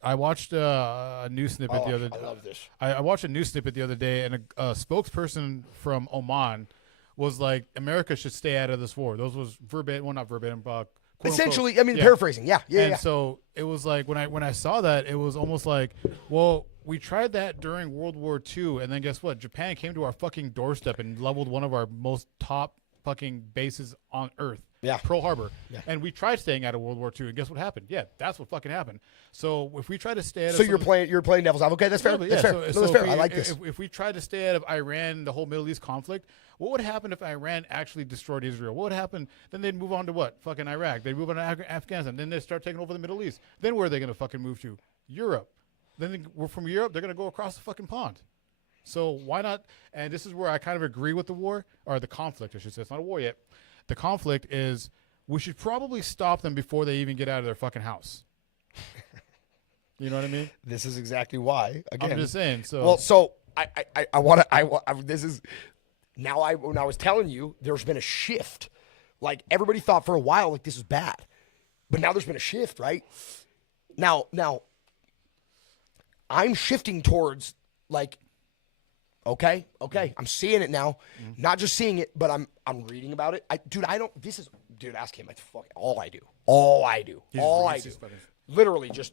I watched a news snippet the other day. I love this. I watched a news snippet the other day, and a spokesperson from Oman was like, America should stay out of this war. Those was verbatim, well, not verbatim, essentially, unquote. I mean, paraphrasing. Yeah. So it was like, when I saw that, it was almost like, well, we tried that during World War II, and then guess what? Japan came to our fucking doorstep and leveled one of our most top fucking bases on Earth. Yeah. Pearl Harbor. Yeah. And we tried staying out of World War II, and guess what happened? Yeah, that's what fucking happened. So if we try to stay out of So you're playing devil's advocate. Okay, that's fair. That's fair. That's fair. I like this. If we tried to stay out of Iran, the whole Middle East conflict, what would happen if Iran actually destroyed Israel? What would happen? Then they'd move on to what? Fucking Iraq. They'd move on to Afghanistan. Then they'd start taking over the Middle East. Then where are they going to fucking move to? Europe. Then from Europe, they're going to go across the fucking pond. So why not? And this is where I kind of agree with the war, or the conflict, I should say. It's not a war yet. The conflict is, we should probably stop them before they even get out of their fucking house. You know what I mean? This is exactly why. Again, I'm just saying. So well, so I want to. This is now. When I was telling you, there's been a shift. Like, everybody thought for a while like this was bad, but now there's been a shift, right? Now, I'm shifting towards like. Okay, I'm seeing it now. Not just seeing it, but I'm reading about it. Ask him. It's fucking all I do. All I do. Literally just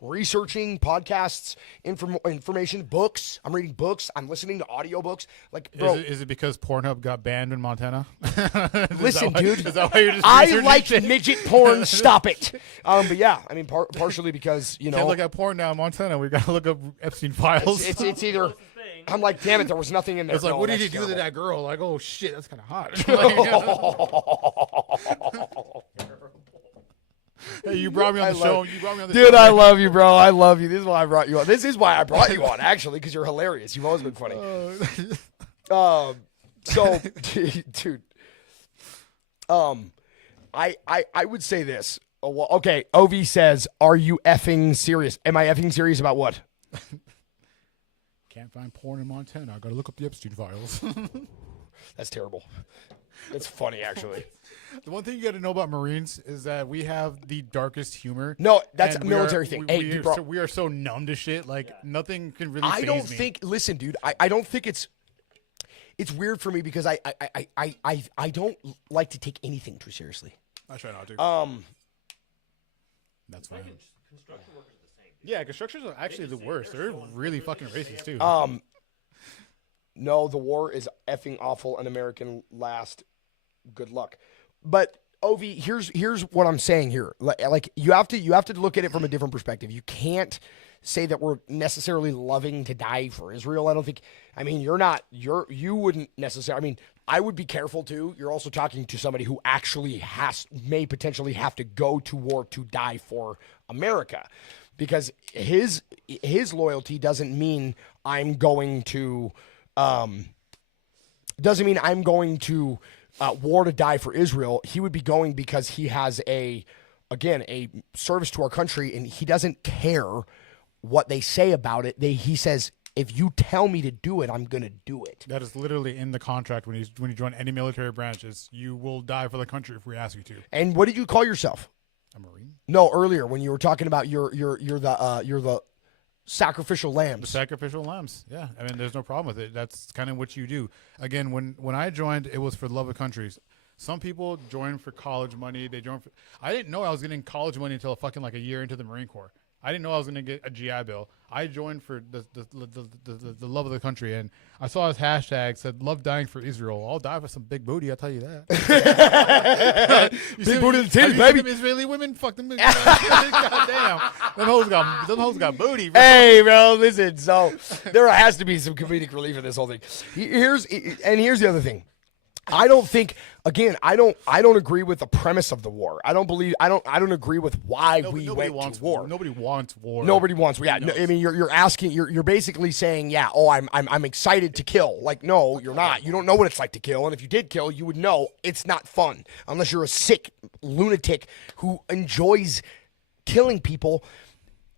researching podcasts, information, books. I'm reading books. I'm listening to audiobooks. Like, bro, is it because Pornhub got banned in Montana? Listen, dude. Is that why you're just I like midget porn. Stop it. But yeah, I mean, partially because Can't look at porn now in Montana. We got to look up Epstein Files. It's either. I'm like, damn it, there was nothing in there. It's like, no, what did you do to that girl? Like, oh shit, that's kind of hot. Hey, you brought me on the show. Dude, I love you, bro. I love you. This is why I brought you on. This is why I brought you on, actually, because you're hilarious. You've always been funny. So, dude, I would say this. Okay, OV says, "Are you effing serious?" Am I effing serious about what? Can't find porn in Montana. I gotta look up the Epstein Files. That's terrible. It's funny, actually. The one thing you got to know about Marines is that we have the darkest humor. No, that's a military thing. We are so numb to shit. Like, nothing can really faze me. I don't think. Listen, dude. I don't think it's. It's weird for me because I don't like to take anything too seriously. I try not to. That's fine. Construction workers are the same. Yeah, constructors are actually the worst. They're really fucking racist too. No, the war is effing awful. An American last. Good luck. But Ov, here's what I'm saying here. Like, you have to look at it from a different perspective. You can't say that we're necessarily loving to die for Israel. I don't think. I mean, you wouldn't necessarily. I mean, I would be careful too. You're also talking to somebody who actually may potentially have to go to war to die for America. because his loyalty doesn't mean I'm going to war to die for Israel. He would be going because he has a service to our country, and he doesn't care what they say about it. He says, if you tell me to do it, I'm going to do it. That is literally in the contract when you join any military branches. You will die for the country if we ask you to. And what did you call yourself? A Marine? No, earlier when you were talking about you're the sacrificial lambs. The sacrificial lambs. Yeah, I mean, there's no problem with it. That's kind of what you do. Again, when I joined, it was for the love of countries. Some people join for college money. I didn't know I was getting college money until fucking like a year into the Marine Corps. I didn't know I was going to get a GI Bill. I joined for the love of the country, and I saw his hashtag said "Love dying for Israel." I'll die for some big booty. I'll tell you that. Big booty in the titties, baby. Them Israeli women, fuck them. God damn, them hoes got booty. Bro. Hey, bro, listen. So there has to be some comedic relief in this whole thing. Here's the other thing. I don't agree with the premise of the war. I don't agree with why we went to war. Nobody wants war. Nobody wants. Yeah, no, I mean, you're basically saying, yeah, oh, I'm excited to kill. Like, no, you're not. You don't know what it's like to kill, and if you did kill, you would know it's not fun unless you're a sick lunatic who enjoys killing people.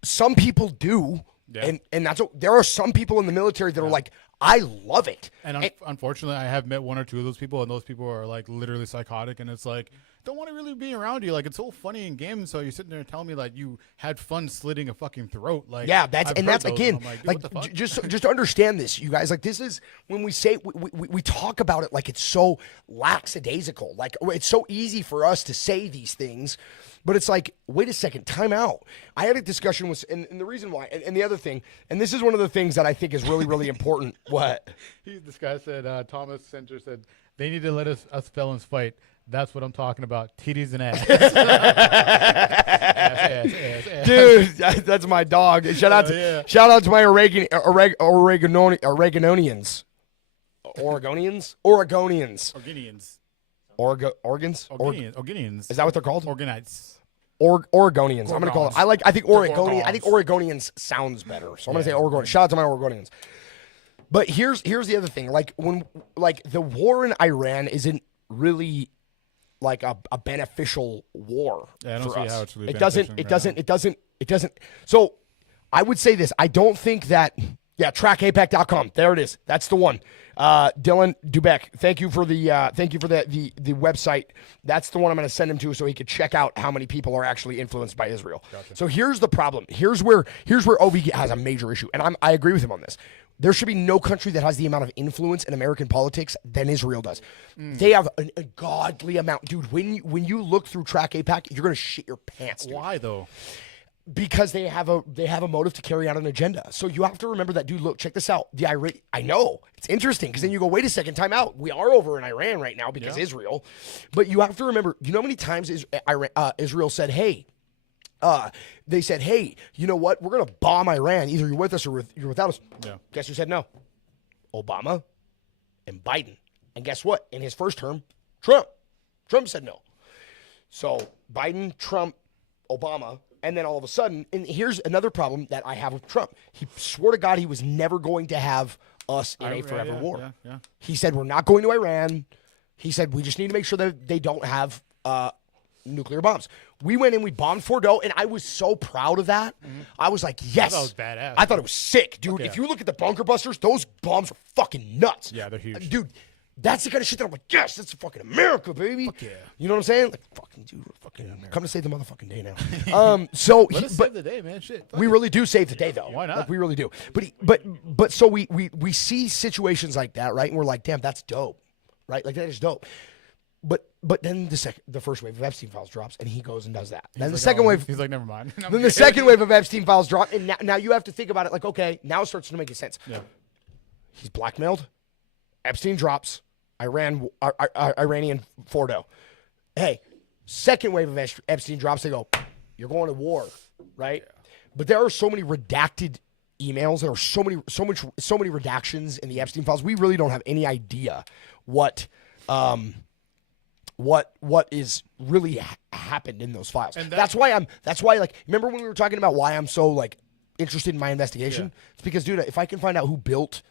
Some people do, and that's what, there are some people in the military that are like, I love it. And unfortunately, I have met one or two of those people, and those people are like literally psychotic. And it's like, don't want to really be around you. Like, it's so funny in games. So you're sitting there telling me like you had fun slitting a fucking throat. Like, yeah, that's again, like just understand this, you guys. Like, this is when we say we talk about it like it's so lackadaisical. Like, it's so easy for us to say these things. But it's like, wait a second, time out. I had a discussion with, and the reason why, and the other thing, and this is one of the things that I think is really, really important. What? This guy said, Thomas Center said, they need to let us felons fight. That's what I'm talking about. Titties and ass. ass. Dude, that's my dog. Shout out to my Oregonians. Oregonians. Is that what they're called? Organites. Oregonians. I'm gonna call it. I think Oregonian. I think Oregonians sounds better, so I'm gonna say Oregonians. Shout out to my Oregonians. But here's the other thing. Like, the war in Iran isn't really like a beneficial war. Yeah, I don't for see us. how it's really It doesn't. So I would say this. I don't think that. Yeah, trackapac.com. There it is. That's the one. Dylan Dubeck, thank you for the website. That's the one I'm going to send him to so he could check out how many people are actually influenced by Israel. Gotcha. So here's the problem. Here's where OV has a major issue, and I agree with him on this. There should be no country that has the amount of influence in American politics than Israel does. They have a godly amount, dude. When you look through Track APAC, you're going to shit your pants, dude. Why though? Because they have a motive to carry out an agenda. So you have to remember that, dude. Look, check this out. I know it's interesting because then you go, wait a second, time out. We are over in Iran right now because Israel, but you have to remember. You know how many times Israel said, "Hey," they said, "Hey, you know what? We're gonna bomb Iran. Either you're with us or you're without us." Yeah. Guess who said no? Obama and Biden. And guess what? In his first term, Trump said no. So Biden, Trump, Obama. And then all of a sudden, and here's another problem that I have with Trump. He swore to God he was never going to have us in a forever war. Yeah. He said, we're not going to Iran. He said, we just need to make sure that they don't have nuclear bombs. We went in, we bombed Fordo, and I was so proud of that. Mm-hmm. I was like, yes. That was badass. I thought it was sick, dude. If you look at the bunker busters, those bombs are fucking nuts. Yeah, they're huge. Dude, that's the kind of shit that I'm like, yes, that's fucking America, baby. Fuck yeah. You know what I'm saying? Like, fucking dude, fucking come to save the motherfucking day now. So Let us save the day, man. Shit. We really do save the day, though. Why not? Like, we really do. But so we see situations like that, right? And we're like, damn, that's dope, right? Like, that is dope. But then the first wave of Epstein Files drops, and he goes and does that. Then the second wave, he's like, never mind. Then the second wave of Epstein Files drop, and now you have to think about it. Like, okay, now it starts to make sense. Yeah. He's blackmailed. Epstein drops. Iranian Fordo. Hey, second wave of Epstein drops. They go, you're going to war, right? Yeah. But there are so many redacted emails. There are so many redactions in the Epstein files. We really don't have any idea what is really happened in those files. And that's why like, remember when we were talking about why I'm so like interested in my investigation? Yeah. It's because, dude, if I can find out who built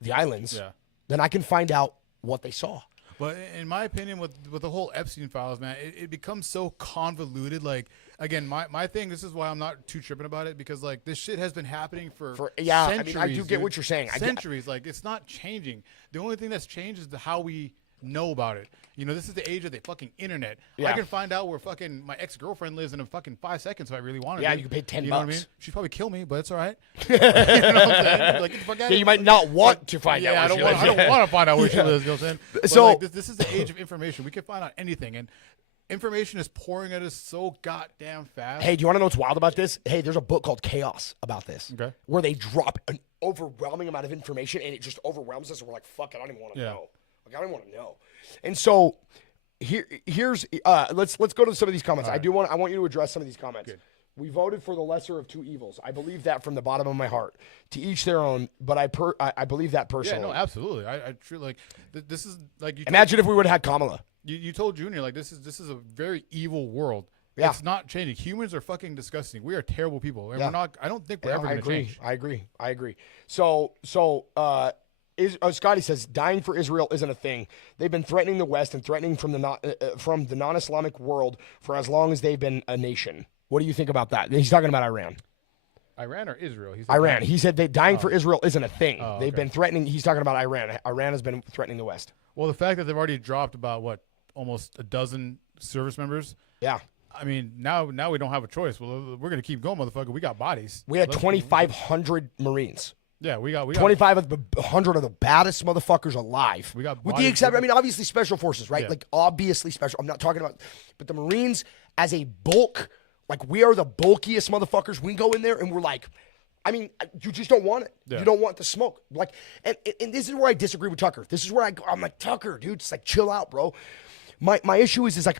the islands, then I can find out what they saw. But in my opinion, with the whole Epstein Files, man, it becomes so convoluted. Like, again, my thing, this is why I'm not too tripping about it, because, like, this shit has been happening for centuries. I mean, I do get what you're saying. Centuries. Like, it's not changing. The only thing that's changed is how we know about it. You know, this is the age of the fucking internet. Yeah. I can find out where fucking my ex-girlfriend lives in a fucking 5 seconds if I really wanted to. Yeah, you can pay $10. You know what I mean? She'd probably kill me, but it's all right. You know what I'm saying? Like, get the fuck out You might not want to find out where she lives. I don't want to find out where she lives. You know what I'm saying? But So like, this is the age of information. We can find out anything, and information is pouring at us so goddamn fast. Hey, do you want to know what's wild about this? Hey, there's a book called Chaos about this, where they drop an overwhelming amount of information, and it just overwhelms us, and we're like, fuck it, I don't even want to know. Like, I don't want to know. And so here's let's go to some of these comments. Right. I want you to address some of these comments. Good. We voted for the lesser of two evils. I believe that from the bottom of my heart. To each their own, but I believe that personally. Yeah, no, absolutely. I truly like this is like you imagine if we would have had Kamala. You told Junior, like, this is a very evil world. Yeah. It's not changing. Humans are fucking disgusting. We are terrible people, and we're not. I don't think we're ever going to change. I agree. So Scotty says dying for Israel isn't a thing. They've been threatening the West and threatening from the non-Islamic world for as long as they've been a nation. What do you think about that? He's talking about Iran. Iran or Israel? Iran. He said that dying for Israel isn't a thing. Oh, they've been threatening. He's talking about Iran. Iran has been threatening the West. Well, the fact that they've already dropped about almost a dozen service members. Yeah. I mean, now we don't have a choice. Well, we're gonna keep going, motherfucker. We got bodies. We had 2,500 Marines. Yeah, we got 2,500 of the baddest motherfuckers alive. We got with the exception. I mean, obviously special forces, right? Yeah. Like obviously special. I'm not talking about, but the Marines as a bulk, like we are the bulkiest motherfuckers. We go in there and we're like, I mean, you just don't want it. Yeah. You don't want the smoke. Like, and this is where I disagree with Tucker. This is where I'm like, Tucker, dude, just like chill out, bro. My issue is like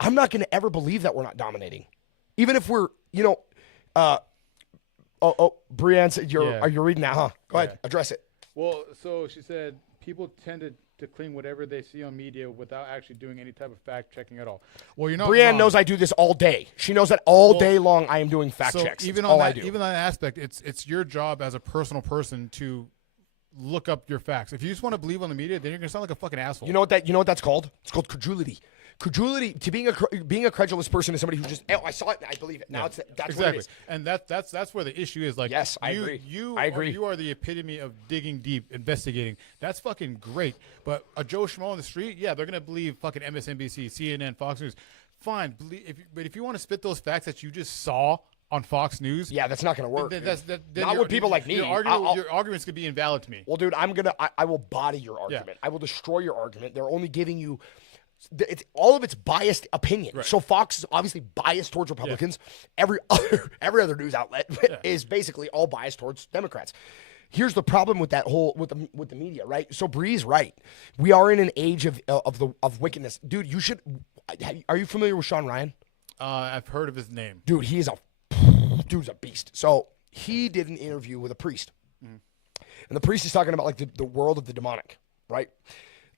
I'm not gonna ever believe that we're not dominating, even if we're, you know. Brienne said are you reading that, huh? Go ahead, address it. Well, so she said people tend to claim whatever they see on media without actually doing any type of fact checking at all. Well, you know, Brienne knows I do this all day. She knows that all day long I am doing fact checks. Even on that aspect, it's your job as a personal person to look up your facts. If you just want to believe on the media, then you're gonna sound like a fucking asshole. You know what that's called? It's called credulity. Credulity, to being a credulous person is somebody who just, I saw it and I believe it. Now that's exactly. what it is. And that's where the issue is. Like, yes, I agree. I agree. You are the epitome of digging deep, investigating. That's fucking great. But a Joe Schmo on the street, yeah, they're gonna believe fucking MSNBC, CNN, Fox News. Fine, but if you want to spit those facts that you just saw on Fox News, yeah, that's not gonna work. Then not with people like me. Your arguments could be invalid to me. Well, dude, I will body your argument. Yeah. I will destroy your argument. They're only giving you. All of it's biased opinion. Right. So Fox is obviously biased towards Republicans. Yeah. Every other news outlet is basically all biased towards Democrats. Here's the problem with that whole with the media, right? So Bree's right. We are in an age of wickedness, dude. You should. Are you familiar with Sean Ryan? I've heard of his name, dude. Dude's a beast. So he did an interview with a priest, and the priest is talking about like the world of the demonic, right?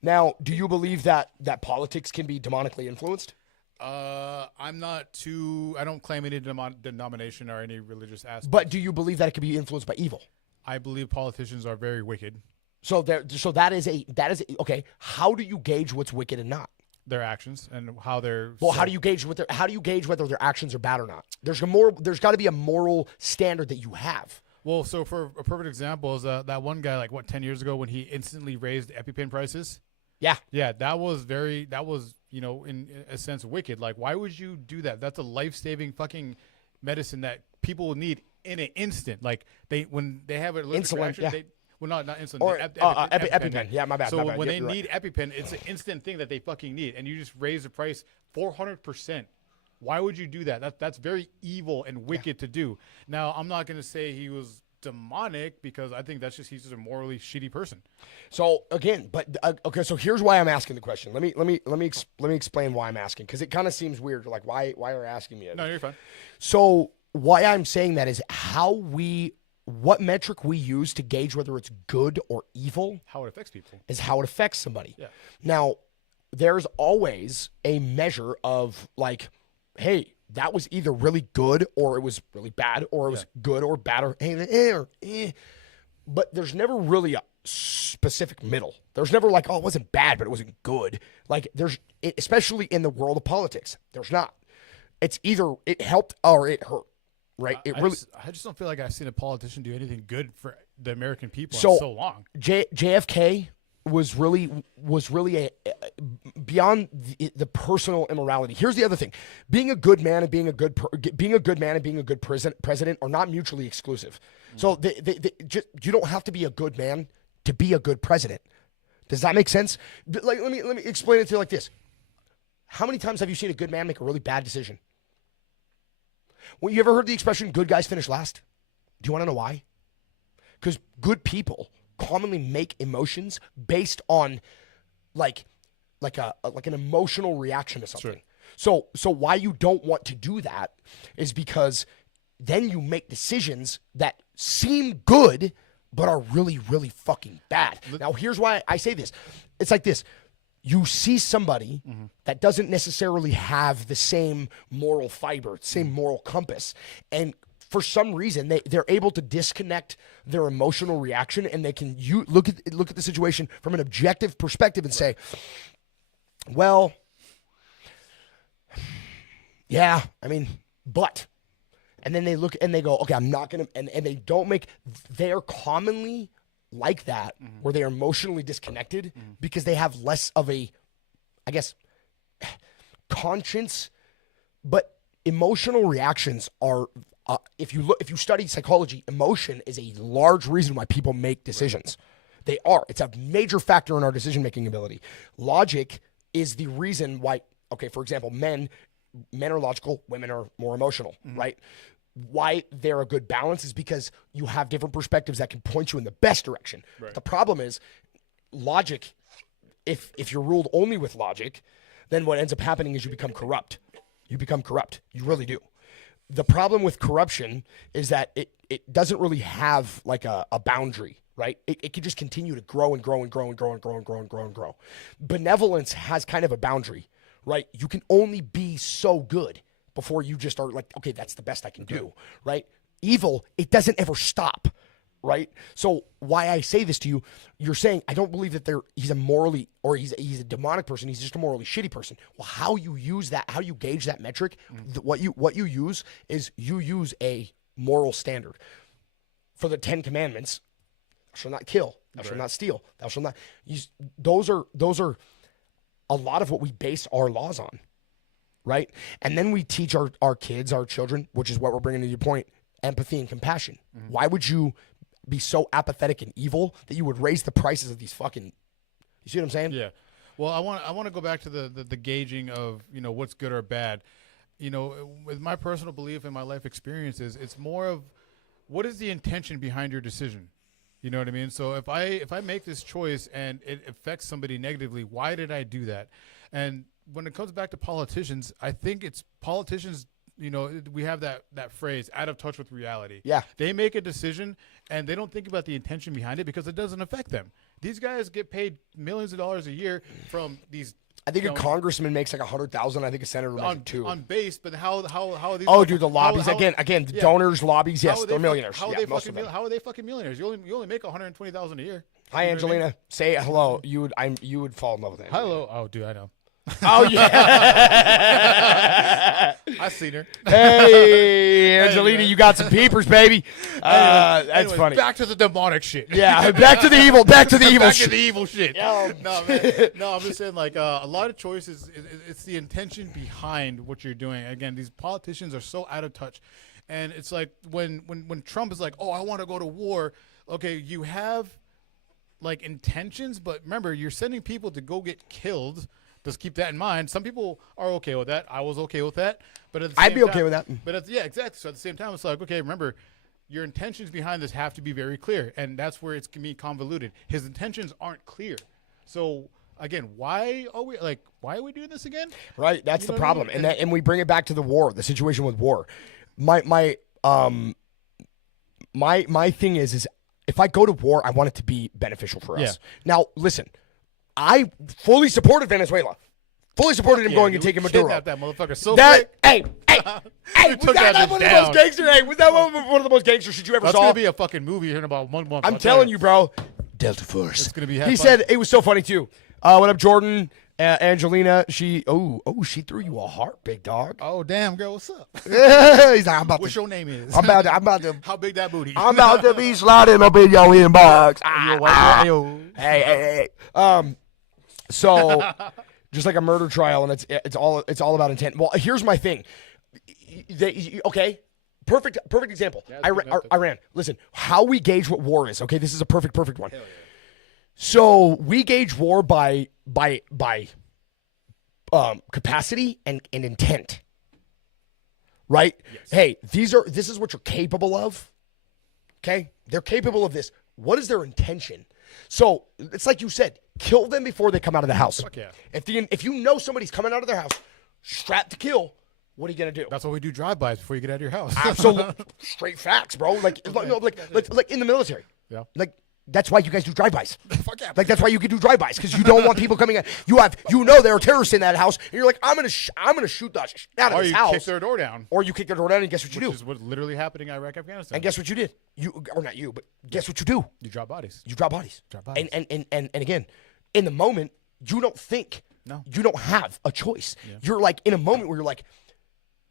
Now, do you believe that politics can be demonically influenced? I'm not too. I don't claim any denomination or any religious aspect. But do you believe that it can be influenced by evil? I believe politicians are very wicked. So that is okay. How do you gauge what's wicked and not? Their actions and how they're. Well, how do you gauge whether their actions are bad or not? There's got to be a moral standard that you have. Well, so for a perfect example is that one guy 10 years ago when he instantly raised EpiPen prices. Yeah, that was in a sense wicked. Like, why would you do that? That's a life-saving fucking medicine that people need in an instant. Like when they have an allergic reaction, not insulin. Or EpiPen. Yeah, my bad. So my bad. when they need EpiPen, it's an instant thing that they fucking need, and you just raise the price 400%. Why would you do that? That's very evil and wicked to do. Now, I'm not going to say he was demonic because I think he's just a morally shitty person. So again, okay. So here's why I'm asking the question. Let me explain why I'm asking, because it kind of seems weird. Like why are you asking me? No, you're fine. So why I'm saying that is what metric we use to gauge whether it's good or evil. How it affects people is how it affects somebody. Yeah. Now, there's always a measure of like hey, that was either really good or it was really bad, or it was good or bad, or but there's never really a specific middle. There's never like, oh, it wasn't bad, but it wasn't good. Like especially in the world of politics, there's not. It's either it helped or it hurt, right? I just don't feel like I've seen a politician do anything good for the American people in so long. JFK was really a beyond the personal immorality. Here's the other thing: being a good man and being a good president are not mutually exclusive. So you don't have to be a good man to be a good president. Does that make sense? Like, let me explain it to you like this: how many times have you seen a good man make a really bad decision? Well, you ever heard the expression "good guys finish last"? Do you want to know why? Because good people commonly make emotions based on like an emotional reaction to something. Sure. So why you don't want to do that is because then you make decisions that seem good but are really, really fucking bad. Now, here's why I say this. It's like this. You see somebody that doesn't necessarily have the same moral fiber, same moral compass, and for some reason they're able to disconnect their emotional reaction, and they can look at the situation from an objective perspective and say, well, yeah, I mean, but, and then they look and they go, okay, I'm not gonna, and they don't make, they're commonly like that, where they are emotionally disconnected because they have less of a, I guess, conscience. But emotional reactions are, if you study psychology, emotion is a large reason why people make decisions. They are. It's a major factor in our decision-making ability. Logic is the reason why, okay, for example, men are logical, women are more emotional, right? Why they're a good balance is because you have different perspectives that can point you in the best direction. Right. The problem is logic, if you're ruled only with logic, then what ends up happening is you become corrupt. You become corrupt. You really do. The problem with corruption is that it doesn't really have like a boundary, right? It can just continue to grow and grow and grow and grow and grow and grow and grow and grow. Benevolence has kind of a boundary, right? You can only be so good before you just are like, okay, that's the best I can do, right? Evil, it doesn't ever stop, right? So why I say this to you, you're saying, I don't believe that he's a morally, or he's a demonic person, he's just a morally shitty person. Well, how you use that, how you gauge that metric, what you use is you use a moral standard. For the 10 Commandments, thou shalt not kill, thou shalt not steal, thou shalt not, those are a lot of what we base our laws on. Right? And then we teach our kids, our children, which is what we're bringing to your point, empathy and compassion. Why would you be so apathetic and evil that you would raise the prices of these fucking, you see what I'm saying? Yeah. Well, I want to go back to the gauging of, what's good or bad. With my personal belief and my life experiences, it's more of what is the intention behind your decision? You know what I mean? So if I make this choice and it affects somebody negatively, why did I do that? And when it comes back to politicians, I think it's politicians, we have that phrase, out of touch with reality. Yeah. They make a decision and they don't think about the intention behind it because it doesn't affect them. These guys get paid millions of dollars a year from these. I think a congressman makes like $100,000. I think a senator makes $2. On base, but how are these? Oh, dude, the lobbies again. The donors, lobbies. Yes, they're millionaires. How are they fucking millionaires? You only make $120,000 a year. Hi, Angelina. Say hello. You would fall in love with Angelina. Hello. Oh, dude, I know. Oh yeah, I seen her. Hey, Angelina, you got some peepers, baby. That's funny. Back to the demonic shit. Yeah, back to the evil. Back to the evil. Back to the evil shit. No, man. No, I'm just saying, like a lot of choices. It's the intention behind what you're doing. Again, these politicians are so out of touch, and it's like when Trump is like, "Oh, I want to go to war." Okay, you have like intentions, but remember, you're sending people to go get killed. Just keep that in mind. Some people are okay with that. I was okay with that. But at the same I'd be okay with that. But yeah, exactly. So at the same time, it's like, okay, remember, your intentions behind this have to be very clear. And that's where it's going to be convoluted. His intentions aren't clear. So, again, why are we doing this again? Right. That's the problem. I mean? And we bring it back to the war, the situation with war. My thing is if I go to war, I want it to be beneficial for us. Now, listen. I fully supported Venezuela. Fully supported him going and taking Maduro. That motherfucker so That, quick. hey, was took that that one bitch of the most down. gangster? Hey, was that one of the most gangster shit you ever That's saw? gonna be a fucking movie here in about 1 month. I'm telling you, bro. Delta Force. It's gonna be. He said it was so funny too. What up, Jordan? Angelina, she threw you a heart, big dog. Oh damn, girl, what's up? He's like, I'm about What's to. your name is? I'm about to. How big that booty? I'm about to be sliding up in your inbox. You a white boy? Yo. Hey. So, just like a murder trial, and it's all about intent. Well, here's my thing. Okay, perfect example. Yeah, Iran. Listen, how we gauge what war is. Okay, this is a perfect one. Hell yeah. So we gauge war by capacity and intent, right? Yes. Hey, this is what you're capable of. Okay, they're capable of this. What is their intention? So it's like you said, kill them before they come out of the house. Fuck yeah. If you know somebody's coming out of their house, strapped to kill, what are you gonna do? That's why we do drive-bys before you get out of your house. Absolutely, straight facts, bro. Like in the military. Yeah. Like. That's why you guys do drive-bys. Fuck yeah. Like that's why you can do drive-bys because you don't want people coming in. You know there are terrorists in that house, and you're like, I'm gonna shoot the shit out of Or this you house. kick their door down. Or you kick their door down, and guess what you do? Which is what's literally happening in Iraq, Afghanistan. And guess what you did? Or not you, but guess what you do? You drop bodies. You drop bodies. Drop bodies. And again, in the moment, you don't think. No. You don't have a choice. Yeah. You're like in a moment where you're like,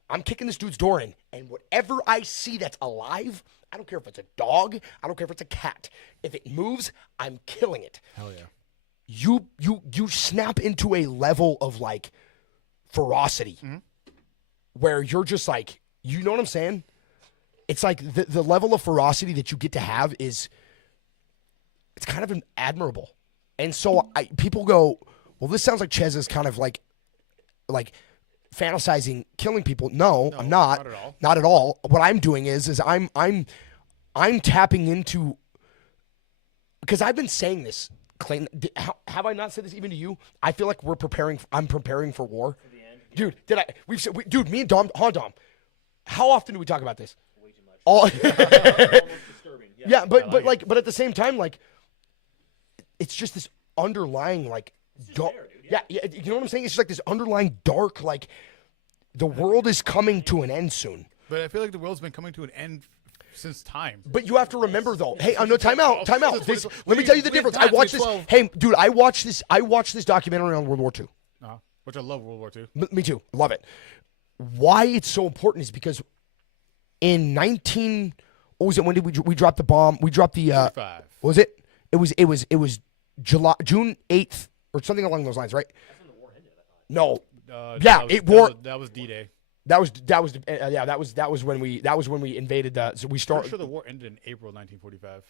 I'm kicking this dude's door in, and whatever I see that's alive, I don't care if it's a dog, I don't care if it's a cat. If it moves, I'm killing it. Hell yeah. You snap into a level of like ferocity where you're just like, you know what I'm saying? It's like the level of ferocity that you get to have it's kind of admirable. And so people go, well, this sounds like Chez is kind of like fantasizing killing people. No, I'm not. Not at all. Not at all. What I'm doing is I'm tapping into, because I've been saying this, Clayton. Have I not said this even to you? I feel like I'm preparing for war. For the end. Dude, dude, me and Dom, how often do we talk about this? Way too much. Almost Disturbing. Yeah, but at the same time, like, it's just this underlying like dark. There, dude. Yeah, you know what I'm saying? It's just like this underlying dark, like the world is coming to an end soon. But I feel like the world's been coming to an end since time. But you have to remember though. Hey, no, time out. Let me we- tell you the we difference. had I watched this. 12. Hey, dude, I watched this documentary on World War II. Which I love World War II. Me too. Love it. Why it's so important is because in what was it? When did we drop the bomb? We dropped the 5. what was it? It was June 8th or something along those lines, right? That's when the war ended. No. That was D-Day. That was when we invaded so we I'm started. sure the war ended in April 1945.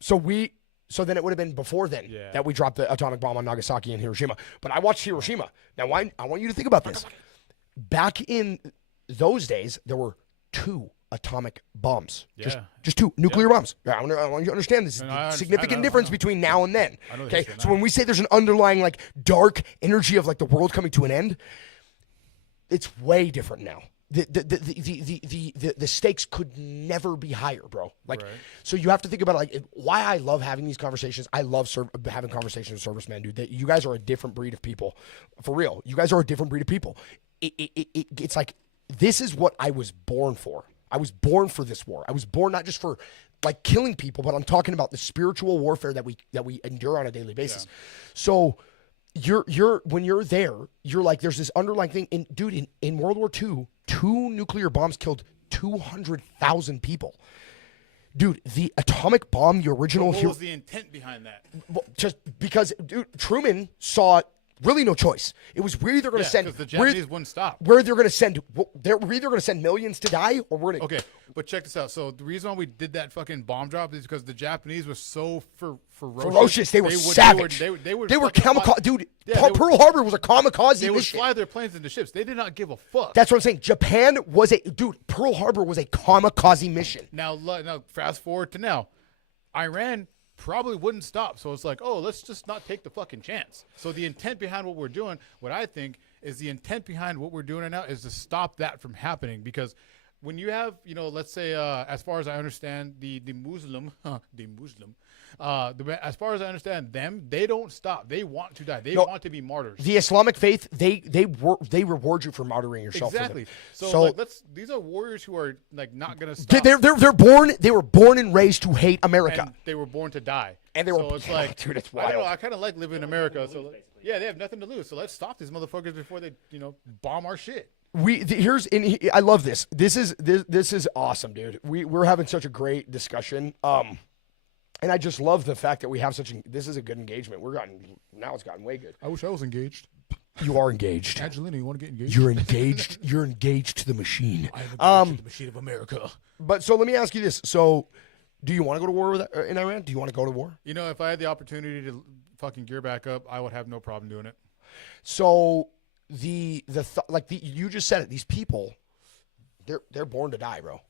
So then it would have been before then that we dropped the atomic bomb on Nagasaki and Hiroshima. But I watched Hiroshima. Now I want you to think about this. Back in those days, there were 2 atomic bombs. Yeah. Just 2 nuclear bombs. I want you to understand this significant difference between now and then. Okay, so when we say there's an underlying like dark energy of like the world coming to an end, it's way different now. The stakes could never be higher, bro. Like, right. So you have to think about it, like why I love having these conversations. I love having conversations with servicemen, dude. You guys are a different breed of people, for real. You guys are a different breed of people. It's like this is what I was born for. I was born for this war. I was born not just for like killing people, but I'm talking about the spiritual warfare that we endure on a daily basis. Yeah. So you're when you're there, you're like there's this underlying thing. And dude, in World War II, 2 nuclear bombs killed 200,000 people. Dude, the atomic bomb, the original. What was the intent behind that? Well, just because, dude, Truman saw really no choice. It was we're either going to send because the Japanese wouldn't stop. We're either going to send millions to die, or we're going to. Okay, but check this out. So the reason why we did that fucking bomb drop is because the Japanese were so ferocious. They were savage. They were kamikaze. Dude, Pearl Harbor was a kamikaze They would mission. fly their planes into ships. They did not give a fuck. That's what I'm saying. Japan was Pearl Harbor was a kamikaze mission. Now fast forward to now. Iran probably wouldn't stop. So it's like, oh, let's just not take the fucking chance. So the intent behind what we're doing, what I think is the intent behind what we're doing right now is to stop that from happening, because when you have, let's say, as far as I understand, the Muslim, as far as I understand them, they don't stop. They want to die. They want to be martyrs. The Islamic faith, they reward you for martyring yourself. Exactly. For them. So these are warriors who are like not gonna stop. They were born and raised to hate America. And they were born to die. And they were, so it's like, dude, it's I wild. don't know. I kind of like living in America. So yeah, they have nothing to lose. So let's stop these motherfuckers before they, bomb our shit. I love this. This is awesome, dude. We're having such a great discussion. And I just love the fact that we have this is a good engagement. Now it's gotten way good. I wish I was engaged. You are engaged. Angelina, you want to get engaged? You're engaged. You're engaged to the machine. I am engaged to the machine of America. But so let me ask you this. So do you want to go to war in Iran? Do you want to go to war? If I had the opportunity to fucking gear back up, I would have no problem doing it. So you just said it. These people, they're born to die, bro.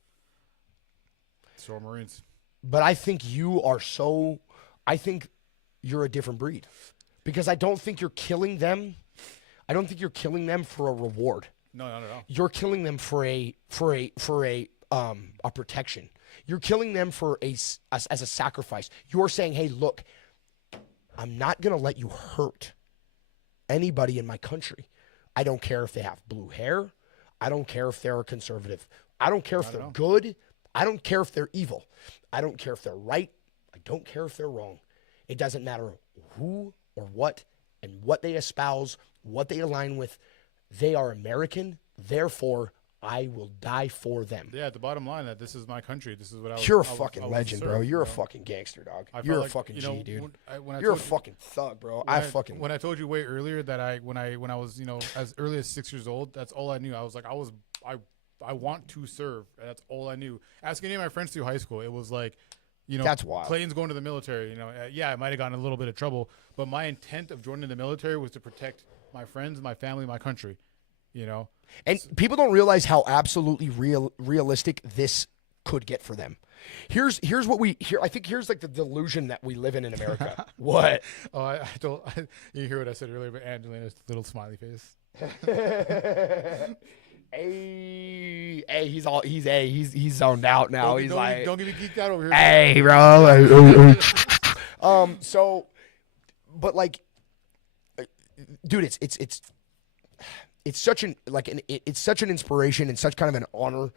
So are Marines. But I think I think you're a different breed, because I don't think you're killing them. I don't think you're killing them for a reward. No, not at all. You're killing them for a protection. You're killing them as a sacrifice. You're saying, hey, look, I'm not going to let you hurt anybody in my country. I don't care if they have blue hair. I don't care if they're a conservative. I don't care if they're good. I don't care if they're evil. I don't care if they're right. I don't care if they're wrong. It doesn't matter who or what and what they espouse, what they align with. They are American. Therefore, I will die for them. Yeah, at the bottom line, that this is my country. This is what I was. You're a fucking legend, bro. You're a fucking gangster, dog. You're a fucking G, dude. You're a fucking thug, bro. When I told you way earlier that when I was, as early as 6 years old, that's all I knew. I was like, I want to serve. That's all I knew. Asking any of my friends through high school, it was like, that's wild. Clayton's going to the military. I might have gotten a little bit of trouble, but my intent of joining the military was to protect my friends, my family, my country. And people don't realize how absolutely realistic this could get for them. Here's what I think here's like the delusion that we live in America. What? Oh, you hear what I said earlier about Angelina's little smiley face. Hey, he's zoned out now. Don't get me geeked out over here. Hey, bro. But like, dude, it's such an inspiration and such kind of an honor.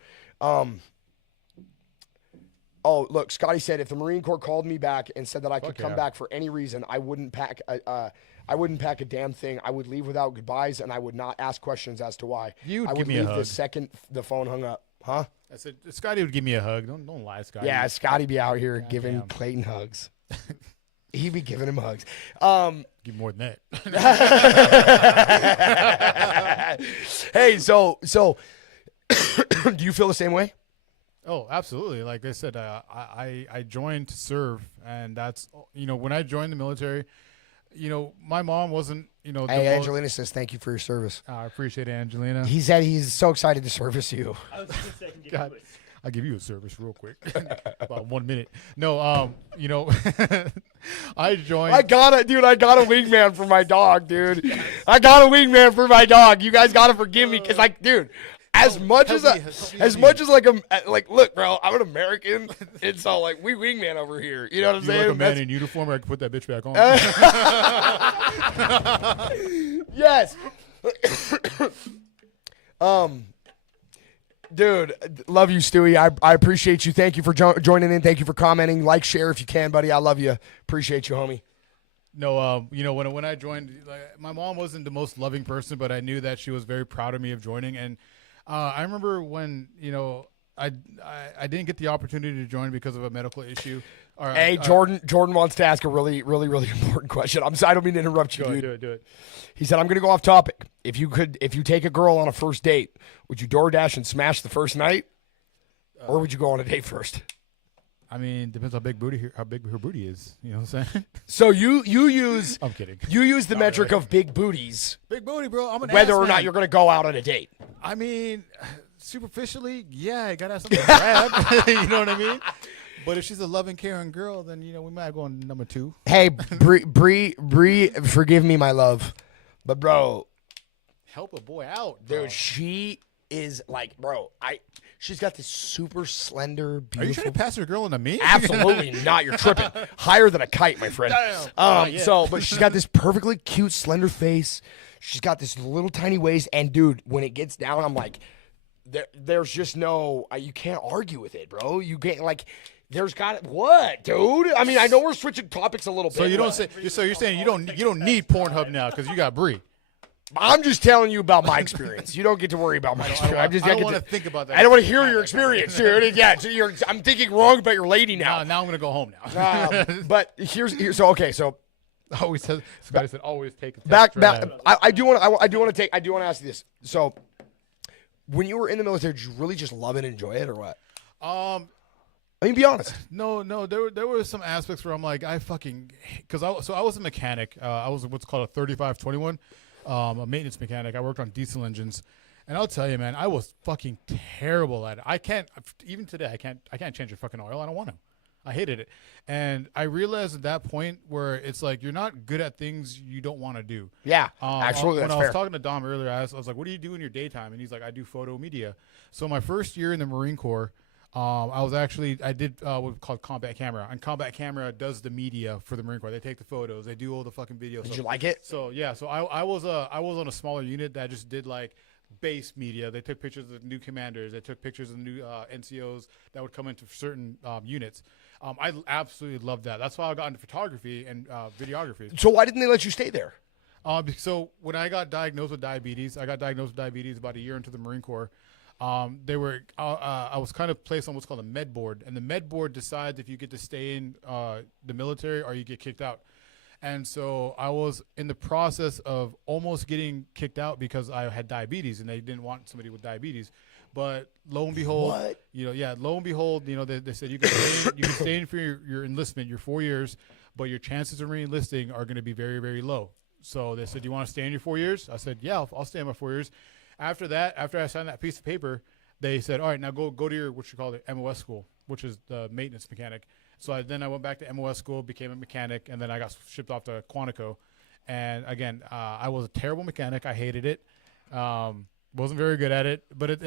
Oh, look, Scotty said if the Marine Corps called me back and said that I could come back for any reason, I wouldn't pack a damn thing. I would leave without goodbyes, and I would not ask questions as to why. I would give me a hug the second the phone hung up. Huh? I said Scotty would give me a hug. Don't lie, Scotty. Yeah, Scotty be out here giving Clayton hugs. He'd be giving him hugs. Give more than that. Hey, so do you feel the same way? Oh, absolutely. Like I said, I joined to serve, and that's when I joined the military. My mom wasn't. Hey, Angelina says thank you for your service. I appreciate it, Angelina. He said he's so excited to service you. I was just saying, God, I'll give you a service real quick, about 1 minute. No, I joined. I got a wingman for my dog, dude. Yes. I got a wingman for my dog. You guys gotta forgive me, cause dude. As much as look, bro, I'm an American, and so like we wingman over here. You know what I'm saying? Like a man in uniform, I can put that bitch back on. Yes. Dude, love you, Stewie. I appreciate you. Thank you for joining in. Thank you for commenting. Like, share if you can, buddy. I love you. Appreciate you, homie. No, when I joined, my mom wasn't the most loving person, but I knew that she was very proud of me of joining. And I remember when I didn't get the opportunity to join because of a medical issue. Hey, Jordan wants to ask a really, really, really important question. I'm sorry, I don't mean to interrupt you, dude. Do it. He said, I'm going to go off topic. If you take a girl on a first date, would you DoorDash and smash the first night? Or would you go on a date first? I mean, depends how big her booty is. You know what I'm saying? So you use. I'm kidding. You use the metric of big booties. Big booty, bro. I'm an whether ass or man. not you're going to go out on a date. I mean, superficially, yeah, I gotta have something to grab. You know what I mean? But if she's a loving, caring girl, then we might go on number 2. Hey, Bree, forgive me, my love, but bro, help a boy out, bro. Dude. She is like, bro, she's got this super slender, beautiful. Are you trying to pass your girl into me? Absolutely not. You're tripping. Higher than a kite, my friend. Damn. But she's got this perfectly cute, slender face. She's got this little tiny waist, and dude, when it gets down, I'm like, there's just no, you can't argue with it, bro. You can't there's what, dude? I mean, I know we're switching topics a little bit. So you don't say. So you're saying you don't need Pornhub now because you got Brie. I'm just telling you about my experience. You don't get to worry about my experience. I don't want to think about that. I don't want to hear your experience, dude. Yeah, so I'm thinking wrong about your lady now. Now I'm gonna go home now. But here's so. Always says somebody said always take a back. I do want to ask you this. So, when you were in the military, did you really just love it and enjoy it, or what? I mean, be honest. No. There were some aspects where I'm like, I was a mechanic. I was what's called a 3521, a maintenance mechanic. I worked on diesel engines, and I'll tell you, man, I was fucking terrible at it. I can't even today. I can't change a fucking oil. I don't want to. I hated it. And I realized at that point where it's like you're not good at things you don't want to do. Yeah, absolutely. When that's I was fair. talking to Dom earlier, I was like, what do you do in your daytime? And he's like, I do photo media. So my first year in the Marine Corps, I did what's called combat camera. And combat camera does the media for the Marine Corps. They take the photos. They do all the fucking videos. Did you like it? So, yeah. So I was on a smaller unit that just did like base media. They took pictures of the new commanders. They took pictures of the new NCOs that would come into certain units. I absolutely loved that. That's why I got into photography and videography. So why didn't they let you stay there? So when I got diagnosed with diabetes, about a year into the Marine Corps. I was kind of placed on what's called a med board, and the med board decides if you get to stay in the military or you get kicked out. And so I was in the process of almost getting kicked out because I had diabetes, and they didn't want somebody with diabetes. But lo and behold, they said you can stay in for your enlistment, your 4 years, but your chances of re-enlisting are going to be very, very low. So they said, do you want to stay in your 4 years? I said, yeah, I'll stay in my 4 years. After I signed that piece of paper, they said, all right, now go to your, what you call it, MOS school, which is the maintenance mechanic. So then I went back to MOS school, became a mechanic, and then I got shipped off to Quantico. And again, I was a terrible mechanic. I hated it. Wasn't very good at it. But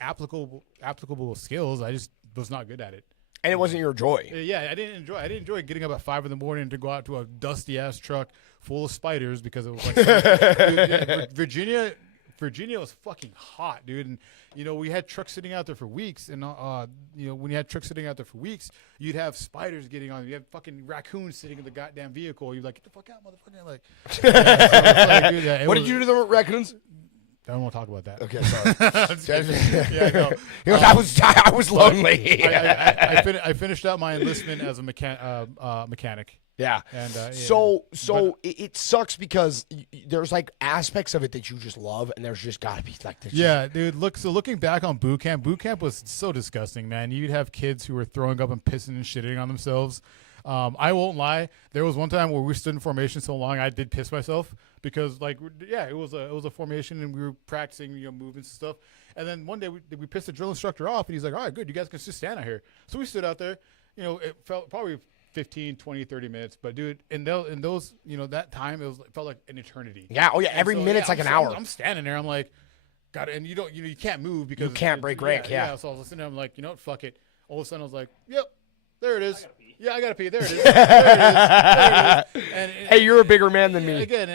applicable skills. I just was not good at it. And it wasn't your joy. Yeah, I didn't enjoy getting up at 5 a.m. to go out to a dusty ass truck full of spiders because it was like Virginia was fucking hot, dude. And we had trucks sitting out there for weeks, and when you had trucks sitting out there for weeks, you'd have spiders getting on. You had fucking raccoons sitting in the goddamn vehicle. You're like, get the fuck out, motherfucker! Like, What did you do to the raccoons? I don't want to talk about that. Okay, sorry. Yeah, no. I was lonely. I finished out my enlistment as a mechanic. Yeah. And it sucks because there's like aspects of it that you just love, and there's just got to be like this. Yeah, dude. Looking back on boot camp was so disgusting, man. You'd have kids who were throwing up and pissing and shitting on themselves. I won't lie. There was one time where we stood in formation so long I did piss myself because, it was a formation and we were practicing, movements and stuff. And then one day we pissed the drill instructor off, and he's like, "All right, good. You guys can just stand out here." So we stood out there. It felt probably 15, 20, 30 minutes. But, dude, in those that time, it felt like an eternity. Yeah. Oh, yeah. Every minute's like an hour. I'm standing there. I'm like, God, and you can't move because you can't break rank. Yeah. So I was listening to him like, fuck it. All of a sudden, I was like, yep, there it is. I gotta pee. There it is. There it is. And hey, you're a bigger man than me. Again,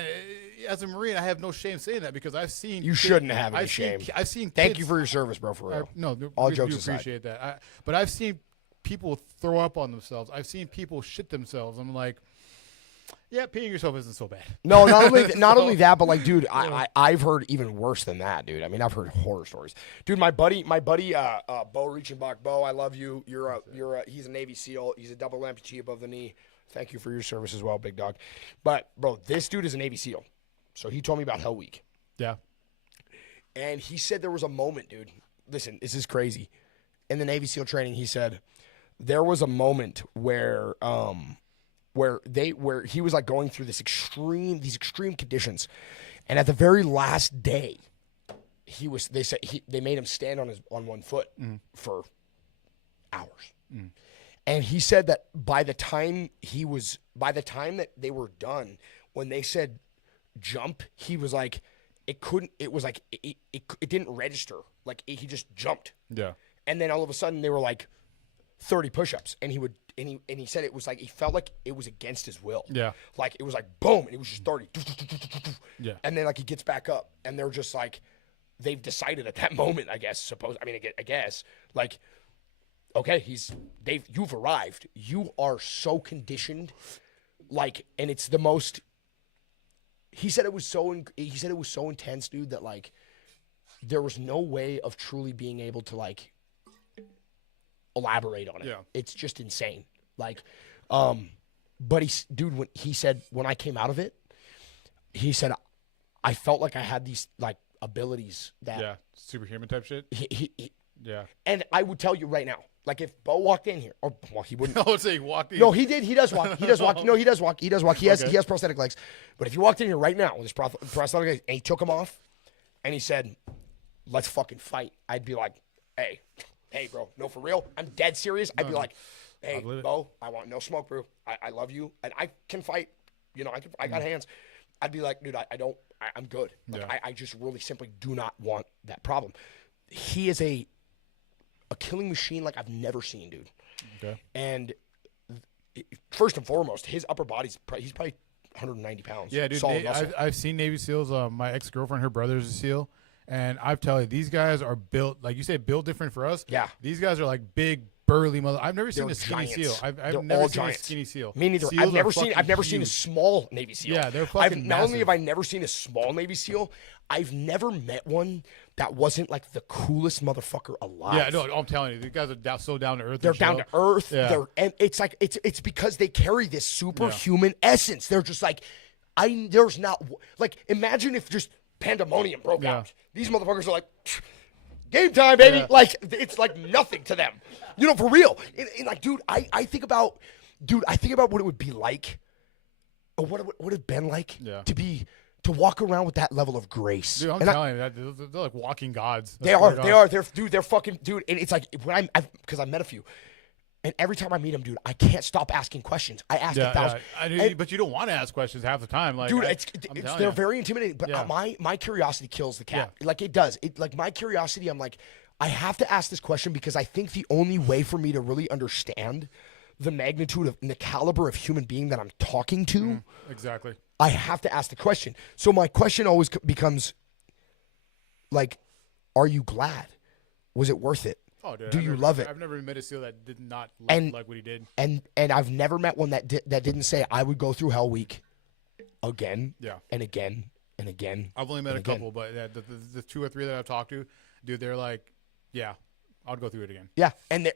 as a Marine, I have no shame saying that because I've seen. You shouldn't have any shame. I've seen. Thank you for your service, bro. For real. No, all we jokes do aside. Appreciate that. But I've seen people throw up on themselves. I've seen people shit themselves. I'm like, yeah, peeing yourself isn't so bad. No, not only that, but like, dude, I've heard even worse than that, dude. I mean, I've heard horror stories, dude. My buddy, Bo Reichenbach. Bo, I love you. He's a Navy SEAL. He's a double amputee above the knee. Thank you for your service as well, big dog. But bro, this dude is a Navy SEAL, so he told me about Hell Week. Yeah. And he said there was a moment, dude. Listen, this is crazy. In the Navy SEAL training, he said there was a moment where he was like going through these extreme conditions, and at the very last day, they made him stand on one foot for hours. And he said that by the time that they were done, when they said jump, he was like, it couldn't. It was like it didn't register. Like he just jumped. Yeah. And then all of a sudden they were like 30 push-ups, and he said it was like he felt like it was against his will. Yeah. Like it was like boom, and it was just 30. Yeah. And then like he gets back up, and they're just like, they've decided at that moment, I guess. I guess like, okay, you've arrived. You are so conditioned, like, and it's the most. He said it was so intense, dude, that like there was no way of truly being able to like elaborate on it. Yeah. It's just insane. Like, but he said when I came out of it, he said I felt like I had these like abilities that superhuman type shit. Yeah. And I would tell you right now, like if Bo walked in here, or well, he wouldn't. I would say he walked in. No, he did. He does walk. He does walk. No, he does walk. He does walk. He has prosthetic legs. But if you walked in here right now with his prosthetic legs and he took them off, and he said, "Let's fucking fight," I'd be like, "Hey, bro, no, for real. I'm dead serious." I'd be like, "Hey, Bo, I want no smoke, bro. I love you, and I can fight. You know, I got hands." I'd be like, "Dude, I'm good. Like, I just really simply do not want that problem." He is a killing machine like I've never seen, dude. Okay. And first and foremost, his upper body's he's probably 190 pounds. Yeah, dude. Solid muscle. I've seen Navy SEALs. My ex-girlfriend, her brother's a SEAL. And I tell you, these guys are built, like you say, built different for us. Yeah. These guys are like big, burly mother. I've never seen They're a skinny giants. SEAL. I've They're never all seen giants. a skinny SEAL. Me neither. SEALs I've never seen a huge. small Navy SEAL. Yeah, they're fucking Not only massive. have I never seen a small Navy SEAL, I've never met one that wasn't like the coolest motherfucker alive. Yeah, no, I'm telling you, these guys are so down to earth. They're down to earth. Yeah. And it's like it's because they carry this superhuman essence. They're just like, there's not like, imagine if just pandemonium broke out. These motherfuckers are like, game time, baby. Yeah. Like it's like nothing to them. You know, for real. And like, dude, I think about what it would be like, or what it would have been like to walk around with that level of grace. Dude, I'm telling you, they're like walking gods. They are. They're fucking, dude. And it's like when because I met a few, and every time I meet them, dude, I can't stop asking questions. I ask 1,000. But you don't want to ask questions half the time, like, dude. They're very intimidating. But my curiosity kills the cat. Like it does. Like my curiosity, I'm like, I have to ask this question because I think the only way for me to really understand the magnitude of and the caliber of human being that I'm talking to, exactly, I have to ask the question. So my question always becomes, like, are you glad? Was it worth it? Oh, dude, Do you love it? I've never met a SEAL that did not like what he did. And I've never met one that didn't say I would go through Hell Week again, and again and again. I've only met a couple, but the 2 or 3 that I've talked to, dude, they're like, yeah, I'll go through it again. Yeah, and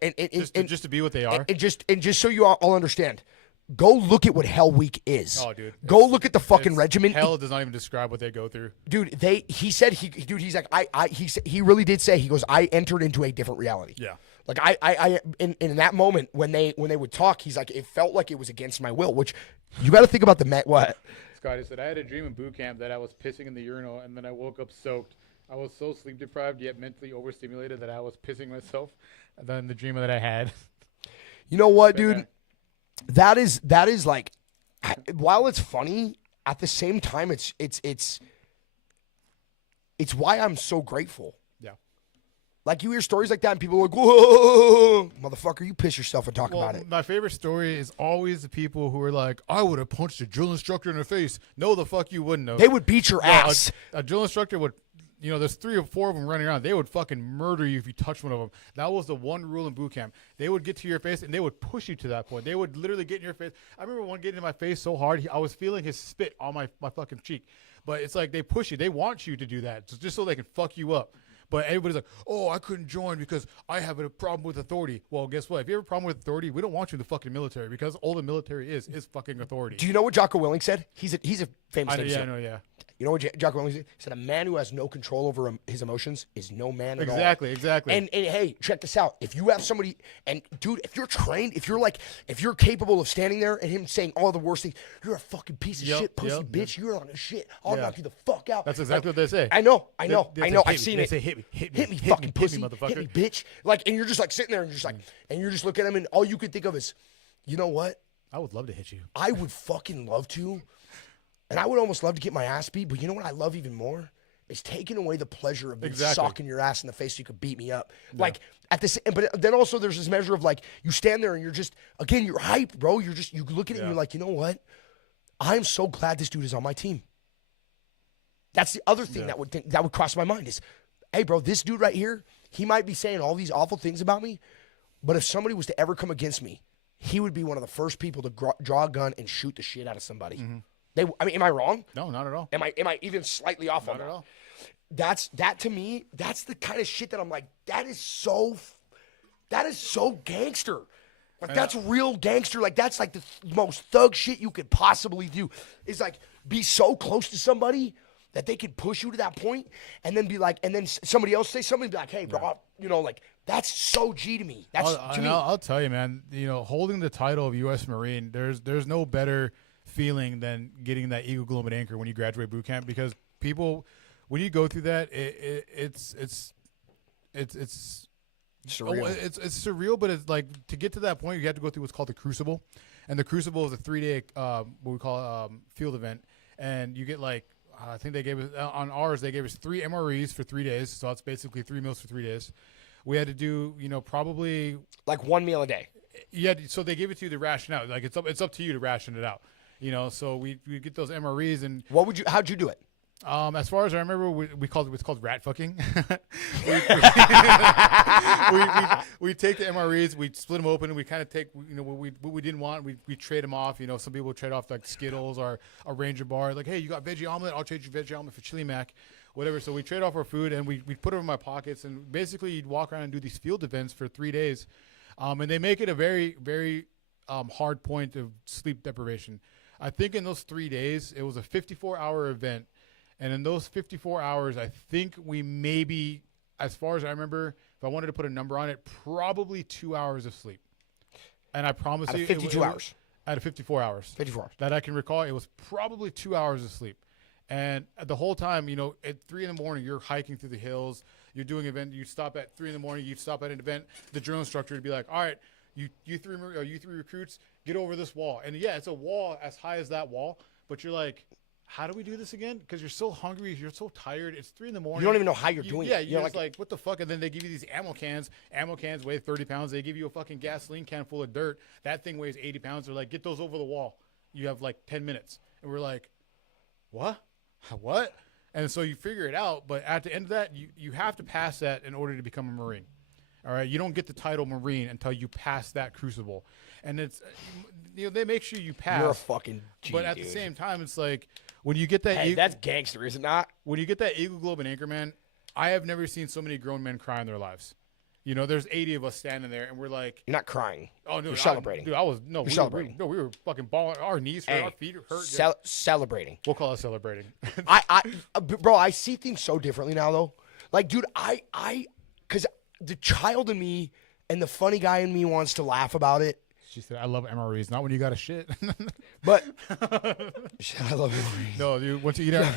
just to be what they are. And just so you all understand, go look at what Hell Week is. Oh, dude. Go look at the fucking regimen. Hell does not even describe what they go through. Dude, he's like, he really did say, he goes, I entered into a different reality. Yeah. Like I in that moment when they would talk, he's like, it felt like it was against my will, which you got to think about what? Scotty said, I had a dream in boot camp that I was pissing in the urinal and then I woke up soaked. I was so sleep deprived yet mentally overstimulated that I was pissing myself. And then the dream that I had. You know what, dude? That is like, while it's funny, at the same time, it's why I'm so grateful. Yeah. Like you hear stories like that, and people are like, "Whoa, motherfucker, you piss yourself and talk about it." My favorite story is always the people who are like, "I would have punched a drill instructor in the face." No, the fuck you wouldn't have. They would beat your ass. A drill instructor would. You know, there's 3 or 4 of them running around. They would fucking murder you if you touched one of them. That was the one rule in boot camp. They would get to your face, and they would push you to that point. They would literally get in your face. I remember one getting in my face so hard, I was feeling his spit on my fucking cheek. But it's like they push you. They want you to do that just so they can fuck you up. But everybody's like, oh, I couldn't join because I have a problem with authority. Well, guess what? If you have a problem with authority, we don't want you in the fucking military because all the military is fucking authority. Do you know what Jocko Willink said? He's a famous Navy SEAL. I know, yeah. You know what Jocko Willink said? He said, a man who has no control over his emotions is no man at all. Exactly. And hey, check this out. If you have somebody, and dude, if you're trained, if you're capable of standing there and him saying all the worst things, you're a fucking piece of shit, pussy bitch. You're on a shit. I'll knock you the fuck out. That's exactly what they say. I know. They I've seen it. They say, hit me, fucking pussy, motherfucker. hit me, bitch. Like, and you're just like sitting there and you're just like, and you're just looking at him, and all you could think of is, you know what? I would love to hit you. I would fucking love to. And I would almost love to get my ass beat, but you know what I love even more? is taking away the pleasure of me Exactly. socking your ass in the face so you could beat me up. Like at this, but then also there's this measure of like you stand there and you're just again you're hyped, bro. You look at it and you're like, you know what? I'm so glad this dude is on my team. That's the other thing that would cross my mind is, hey, bro, this dude right here, he might be saying all these awful things about me, but if somebody was to ever come against me, he would be one of the first people to draw a gun and shoot the shit out of somebody. I mean, am I wrong? No, not at all. Am I even slightly off on that? Not at all. That to me, that's the kind of shit that I'm like, that is so gangster. Like that's real gangster. Like that's like the most thug shit you could possibly do. Is like be so close to somebody that they could push you to that point, and then be like, and then somebody else say something, and be like, hey, bro, you know, like that's so G to me. That's to me. I'll tell you, man. You know, holding the title of U.S. Marine, there's no better feeling than getting that Eagle Globe and Anchor when you graduate boot camp, because people, when you go through that, it's surreal. It's surreal, but it's like to get to that point, you have to go through what's called the Crucible, and the Crucible is a 3-day what we call field event, and you get like I think they gave us on ours they gave us 3 MREs for 3 days, so that's basically 3 meals for 3 days. We had to do probably like 1 meal a day. Yeah, so they gave it to you to ration out. Like it's up to you to ration it out. So we get those MREs and how'd you do it? As far as I remember, we called it, it's called rat fucking. we take the MREs, we split them open, and we kind of take what we didn't want, we trade them off. Some people trade off like Skittles or a Ranger bar. Like, hey, you got veggie omelet? I'll trade you veggie omelet for chili mac, whatever. So we trade off our food and we put it in my pockets, and basically you'd walk around and do these field events for 3 days, and they make it a very very hard point of sleep deprivation. I think in those 3 days it was a 54-hour event. And in those 54 hours, I think we maybe, as far as I remember, if I wanted to put a number on it, probably 2 hours of sleep. And I promise you, 52 hours. Out of 54 hours. 54 hours. That I can recall, it was probably 2 hours of sleep. And the whole time, at 3 in the morning, you're hiking through the hills, you're doing an event, you stop at 3 in the morning, you stop at an event, the drill instructor would be like, all right, you three recruits, get over this wall. And yeah, it's a wall as high as that wall, but you're like, how do we do this again? Because you're so hungry, you're so tired. It's 3 in the morning. You don't even know how you're doing it. Yeah, you're just like, what the fuck? And then they give you these ammo cans. Ammo cans weigh 30 pounds. They give you a fucking gasoline can full of dirt. That thing weighs 80 pounds. They're like, get those over the wall. You have like 10 minutes. And we're like, what? What? And so you figure it out. But at the end of that, you have to pass that in order to become a Marine. All right? You don't get the title Marine until you pass that crucible. And it's, they make sure you pass. You're a fucking G, but at the same time, it's like, when you get that, hey, that's gangster, is it not? When you get that Eagle Globe and Anchor, man, I have never seen so many grown men cry in their lives. There's 80 of us standing there, and we're like, you're not crying. Oh no, you're celebrating. Dude, I was no, you're celebrating. We were fucking balling. Our knees hurt, our feet hurt. Celebrating. We'll call it celebrating. Bro, I see things so differently now, though. Like, dude, because the child in me and the funny guy in me wants to laugh about it. She said, I love MREs, not when you got a shit. But I love MREs. No, dude, once you eat out.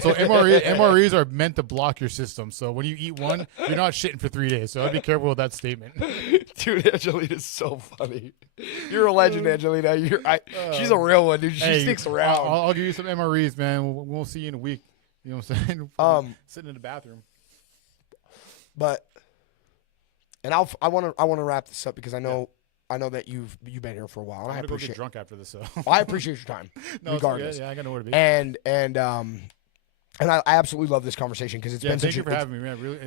So MREs are meant to block your system. So when you eat one, you're not shitting for 3 days. So I'd be careful with that statement. Dude, Angelina's so funny. You're a legend, Angelina. She's a real one, dude. She sticks around. I'll give you some MREs, man. We'll see you in a week. You know what I'm saying? Sitting in the bathroom. But, and I want to wrap this up because I know. Yeah. I know that you've been here for a while, and I appreciate. Go get drunk after this, so. I appreciate your time, regardless. Yeah, I got nowhere to be. And I absolutely love this conversation because it's been. Thank you for having me, man. Really,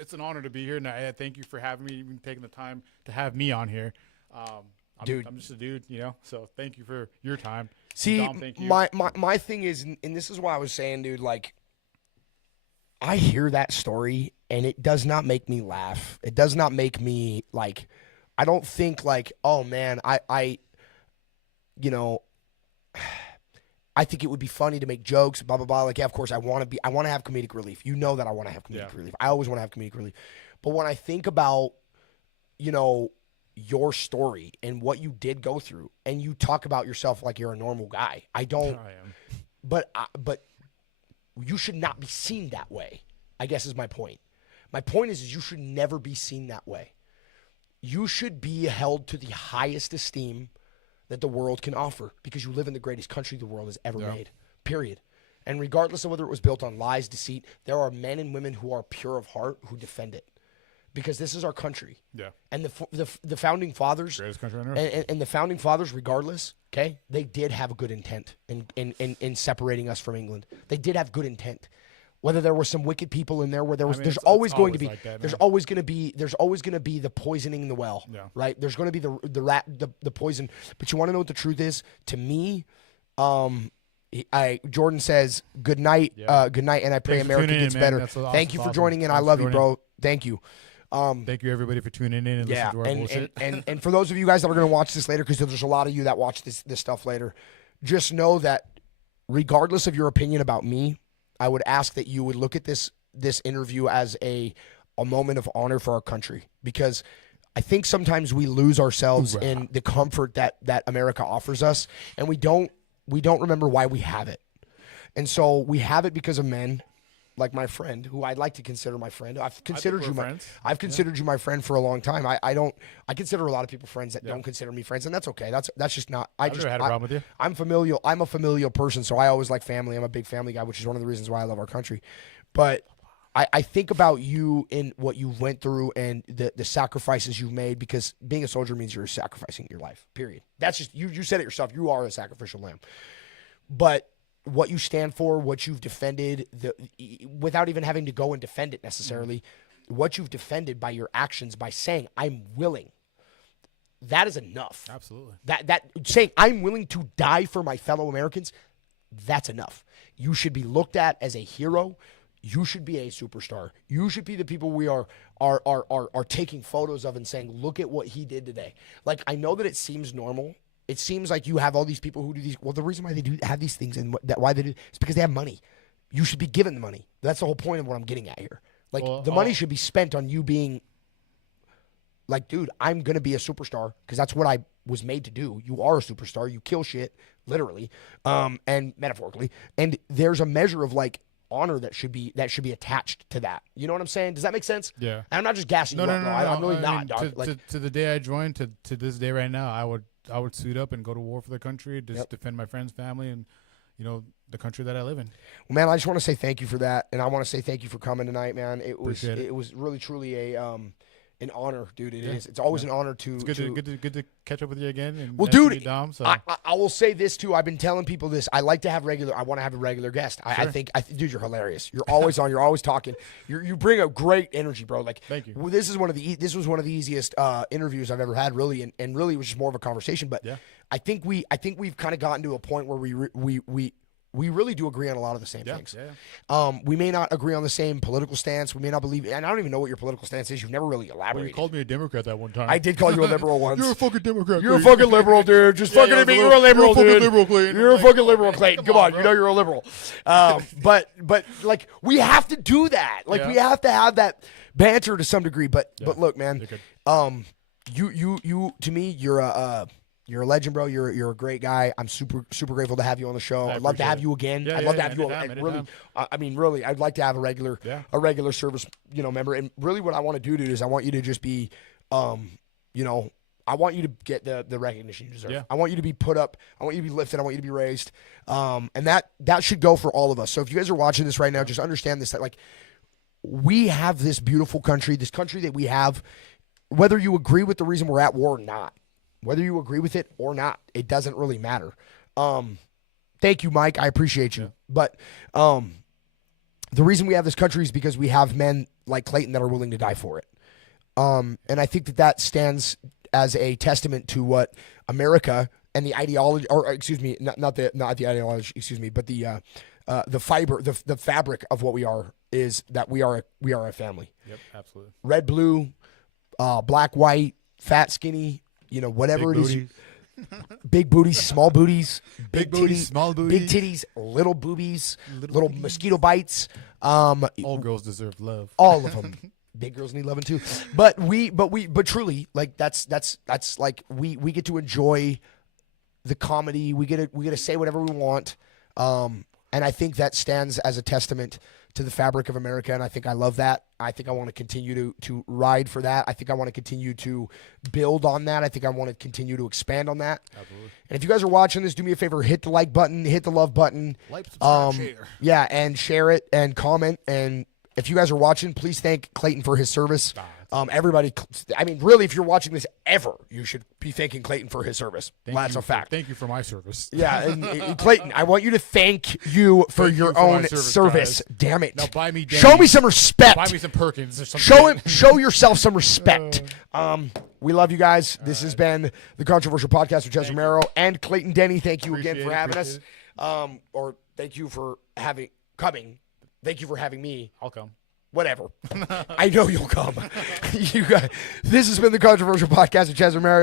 it's an honor to be here, and I thank you for having me, even taking the time to have me on here. I'm just a dude, So thank you for your time. See, Dom, thank you. My thing is, and this is why I was saying, dude, like, I hear that story, and it does not make me laugh. It does not make me like. I don't think like, oh man, I think it would be funny to make jokes, blah blah blah. Like, yeah, of course, I want to have comedic relief. You know that I want to have comedic relief. I always want to have comedic relief. But when I think about, your story and what you did go through, and you talk about yourself like you're a normal guy, I don't. I am. But you should not be seen that way, I guess is my point. My point is you should never be seen that way. You should be held to the highest esteem that the world can offer because you live in the greatest country the world has ever made, period. And regardless of whether it was built on lies, deceit, there are men and women who are pure of heart who defend it. Because this is our country. Yeah. And the founding fathers, greatest country on earth. And the founding fathers, regardless, okay, they did have a good intent in separating us from England. They did have good intent. Whether there were some wicked people in there, where there's always going to be, like that, there's always going to be the poisoning in the well, right? There's going to be the poison. But you want to know what the truth is? To me, Jordan says good night, good night, and I pray America gets better. Thank you for joining in. I love you, bro. Thank you. Thank you everybody for tuning in and listening to our bullshit. And for those of you guys that are going to watch this later, because there's a lot of you that watch this stuff later, just know that regardless of your opinion about me, I would ask that you would look at this interview as a moment of honor for our country, because I think sometimes we lose ourselves in the comfort that America offers us, and we don't remember why we have it. And so we have it because of men like my friend, who I'd like to consider my friend. I've considered you my friend for a long time. I consider a lot of people friends that don't consider me friends, and that's okay. That's just not. I've never had a problem with you. I'm familial. I'm a familial person, so I always like family. I'm a big family guy, which is one of the reasons why I love our country. But I think about you and what you went through and the sacrifices you've made, because being a soldier means you're sacrificing your life, period. That's just, you said it yourself. You are a sacrificial lamb. But what you stand for, what you've defended, without even having to go and defend it necessarily, what you've defended by your actions, by saying, I'm willing, that is enough. Absolutely. That saying, I'm willing to die for my fellow Americans, that's enough. You should be looked at as a hero. You should be a superstar. You should be the people we are taking photos of and saying, look at what he did today. Like, I know that it seems normal. It seems like you have all these people who do these. Well, the reason why they do have these things and why they do is because they have money. You should be given the money. That's the whole point of what I'm getting at here. Like, the money should be spent on you being like, dude, I'm going to be a superstar because that's what I was made to do. You are a superstar. You kill shit, literally, and metaphorically. And there's a measure of, like, honor that should be attached to that. You know what I'm saying? Does that make sense? Yeah. And I'm not just gassing you up, bro. I'm really not, dog. To the day I joined, to this day right now, I would suit up and go to war for the country, just defend my friends, family, and the country that I live in. Well, man, I just want to say thank you for that, and I want to say thank you for coming tonight, man. It was really truly an honor, dude. It is. It's always an honor to. It's good to catch up with you again. And well, dude, Dom, so. I will say this too. I've been telling people this. I want to have a regular guest. Sure. I think, dude, you're hilarious. You're always on. You're always talking. You bring a great energy, bro. Like, thank you. Well, this was one of the easiest interviews I've ever had, really, and really it was just more of a conversation. But I think we've kind of gotten to a point where we really do agree on a lot of the same things. Yeah. We may not agree on the same political stance. We may not believe, and I don't even know what your political stance is. You've never really elaborated. Well, you called me a Democrat that one time. I did call you a liberal once. You're a fucking Democrat. You're a fucking liberal, dude. Just fucking admit you're a liberal, dude. You're a fucking liberal, Clayton. Come on, you know you're a liberal. But like, we have to do that. Like, we have to have that banter to some degree. But look, man, you to me, you're a legend, bro. You're a great guy. I'm super grateful to have you on the show. I'd love to have you again. I'd love to have you. Really, I mean, really, I'd like to have a regular service, member. And really, what I want to do, dude, is I want you to just be, I want you to get the recognition you deserve. Yeah. I want you to be put up. I want you to be lifted. I want you to be raised. And that should go for all of us. So if you guys are watching this right now, just understand this: that, like, we have this beautiful country, this country that we have. Whether you agree with the reason we're at war or not. Whether you agree with it or not, it doesn't really matter. Thank you, Mike. I appreciate you. Yeah. But the reason we have this country is because we have men like Clayton that are willing to die for it. And I think that stands as a testament to what America and the ideology, or excuse me, not the ideology, excuse me, but the fiber, the fabric of what we are is that we are a family. Yep, absolutely. Red, blue, black, white, fat, skinny. Whatever big it is. Big booties, small booties, big booties, small booties, big titties, little boobies, little mosquito bites. All girls deserve love. All of them. Big girls need loving too. But truly, like, that's like we get to enjoy the comedy. We get to say whatever we want. And I think that stands as a testament to the fabric of America, and I think I love that. I think I want to continue to ride for that. I think I want to continue to build on that. I think I want to continue to expand on that. Absolutely. And if you guys are watching this, do me a favor, hit the like button, hit the love button. Like, subscribe, share. Yeah, and share it and comment. And if you guys are watching, please thank Clayton for his service. Everybody, I mean, really, if you're watching this ever, you should be thanking Clayton for his service. That's a fact. Thank you for my service. Yeah, and Clayton, I want you to thank you for your own service. Damn it. Now buy me Denny. Show me some respect. Buy me some Perkins or something. Show yourself some respect. We love you guys. This has been the Controversial Podcast with Jez Romero and Clayton Denny. Thank you again for having us. Or thank you for coming. Thank you for having me. I'll come. Whatever. I know you'll come. You guys, this has been the Controversial Podcast with Jez Romero.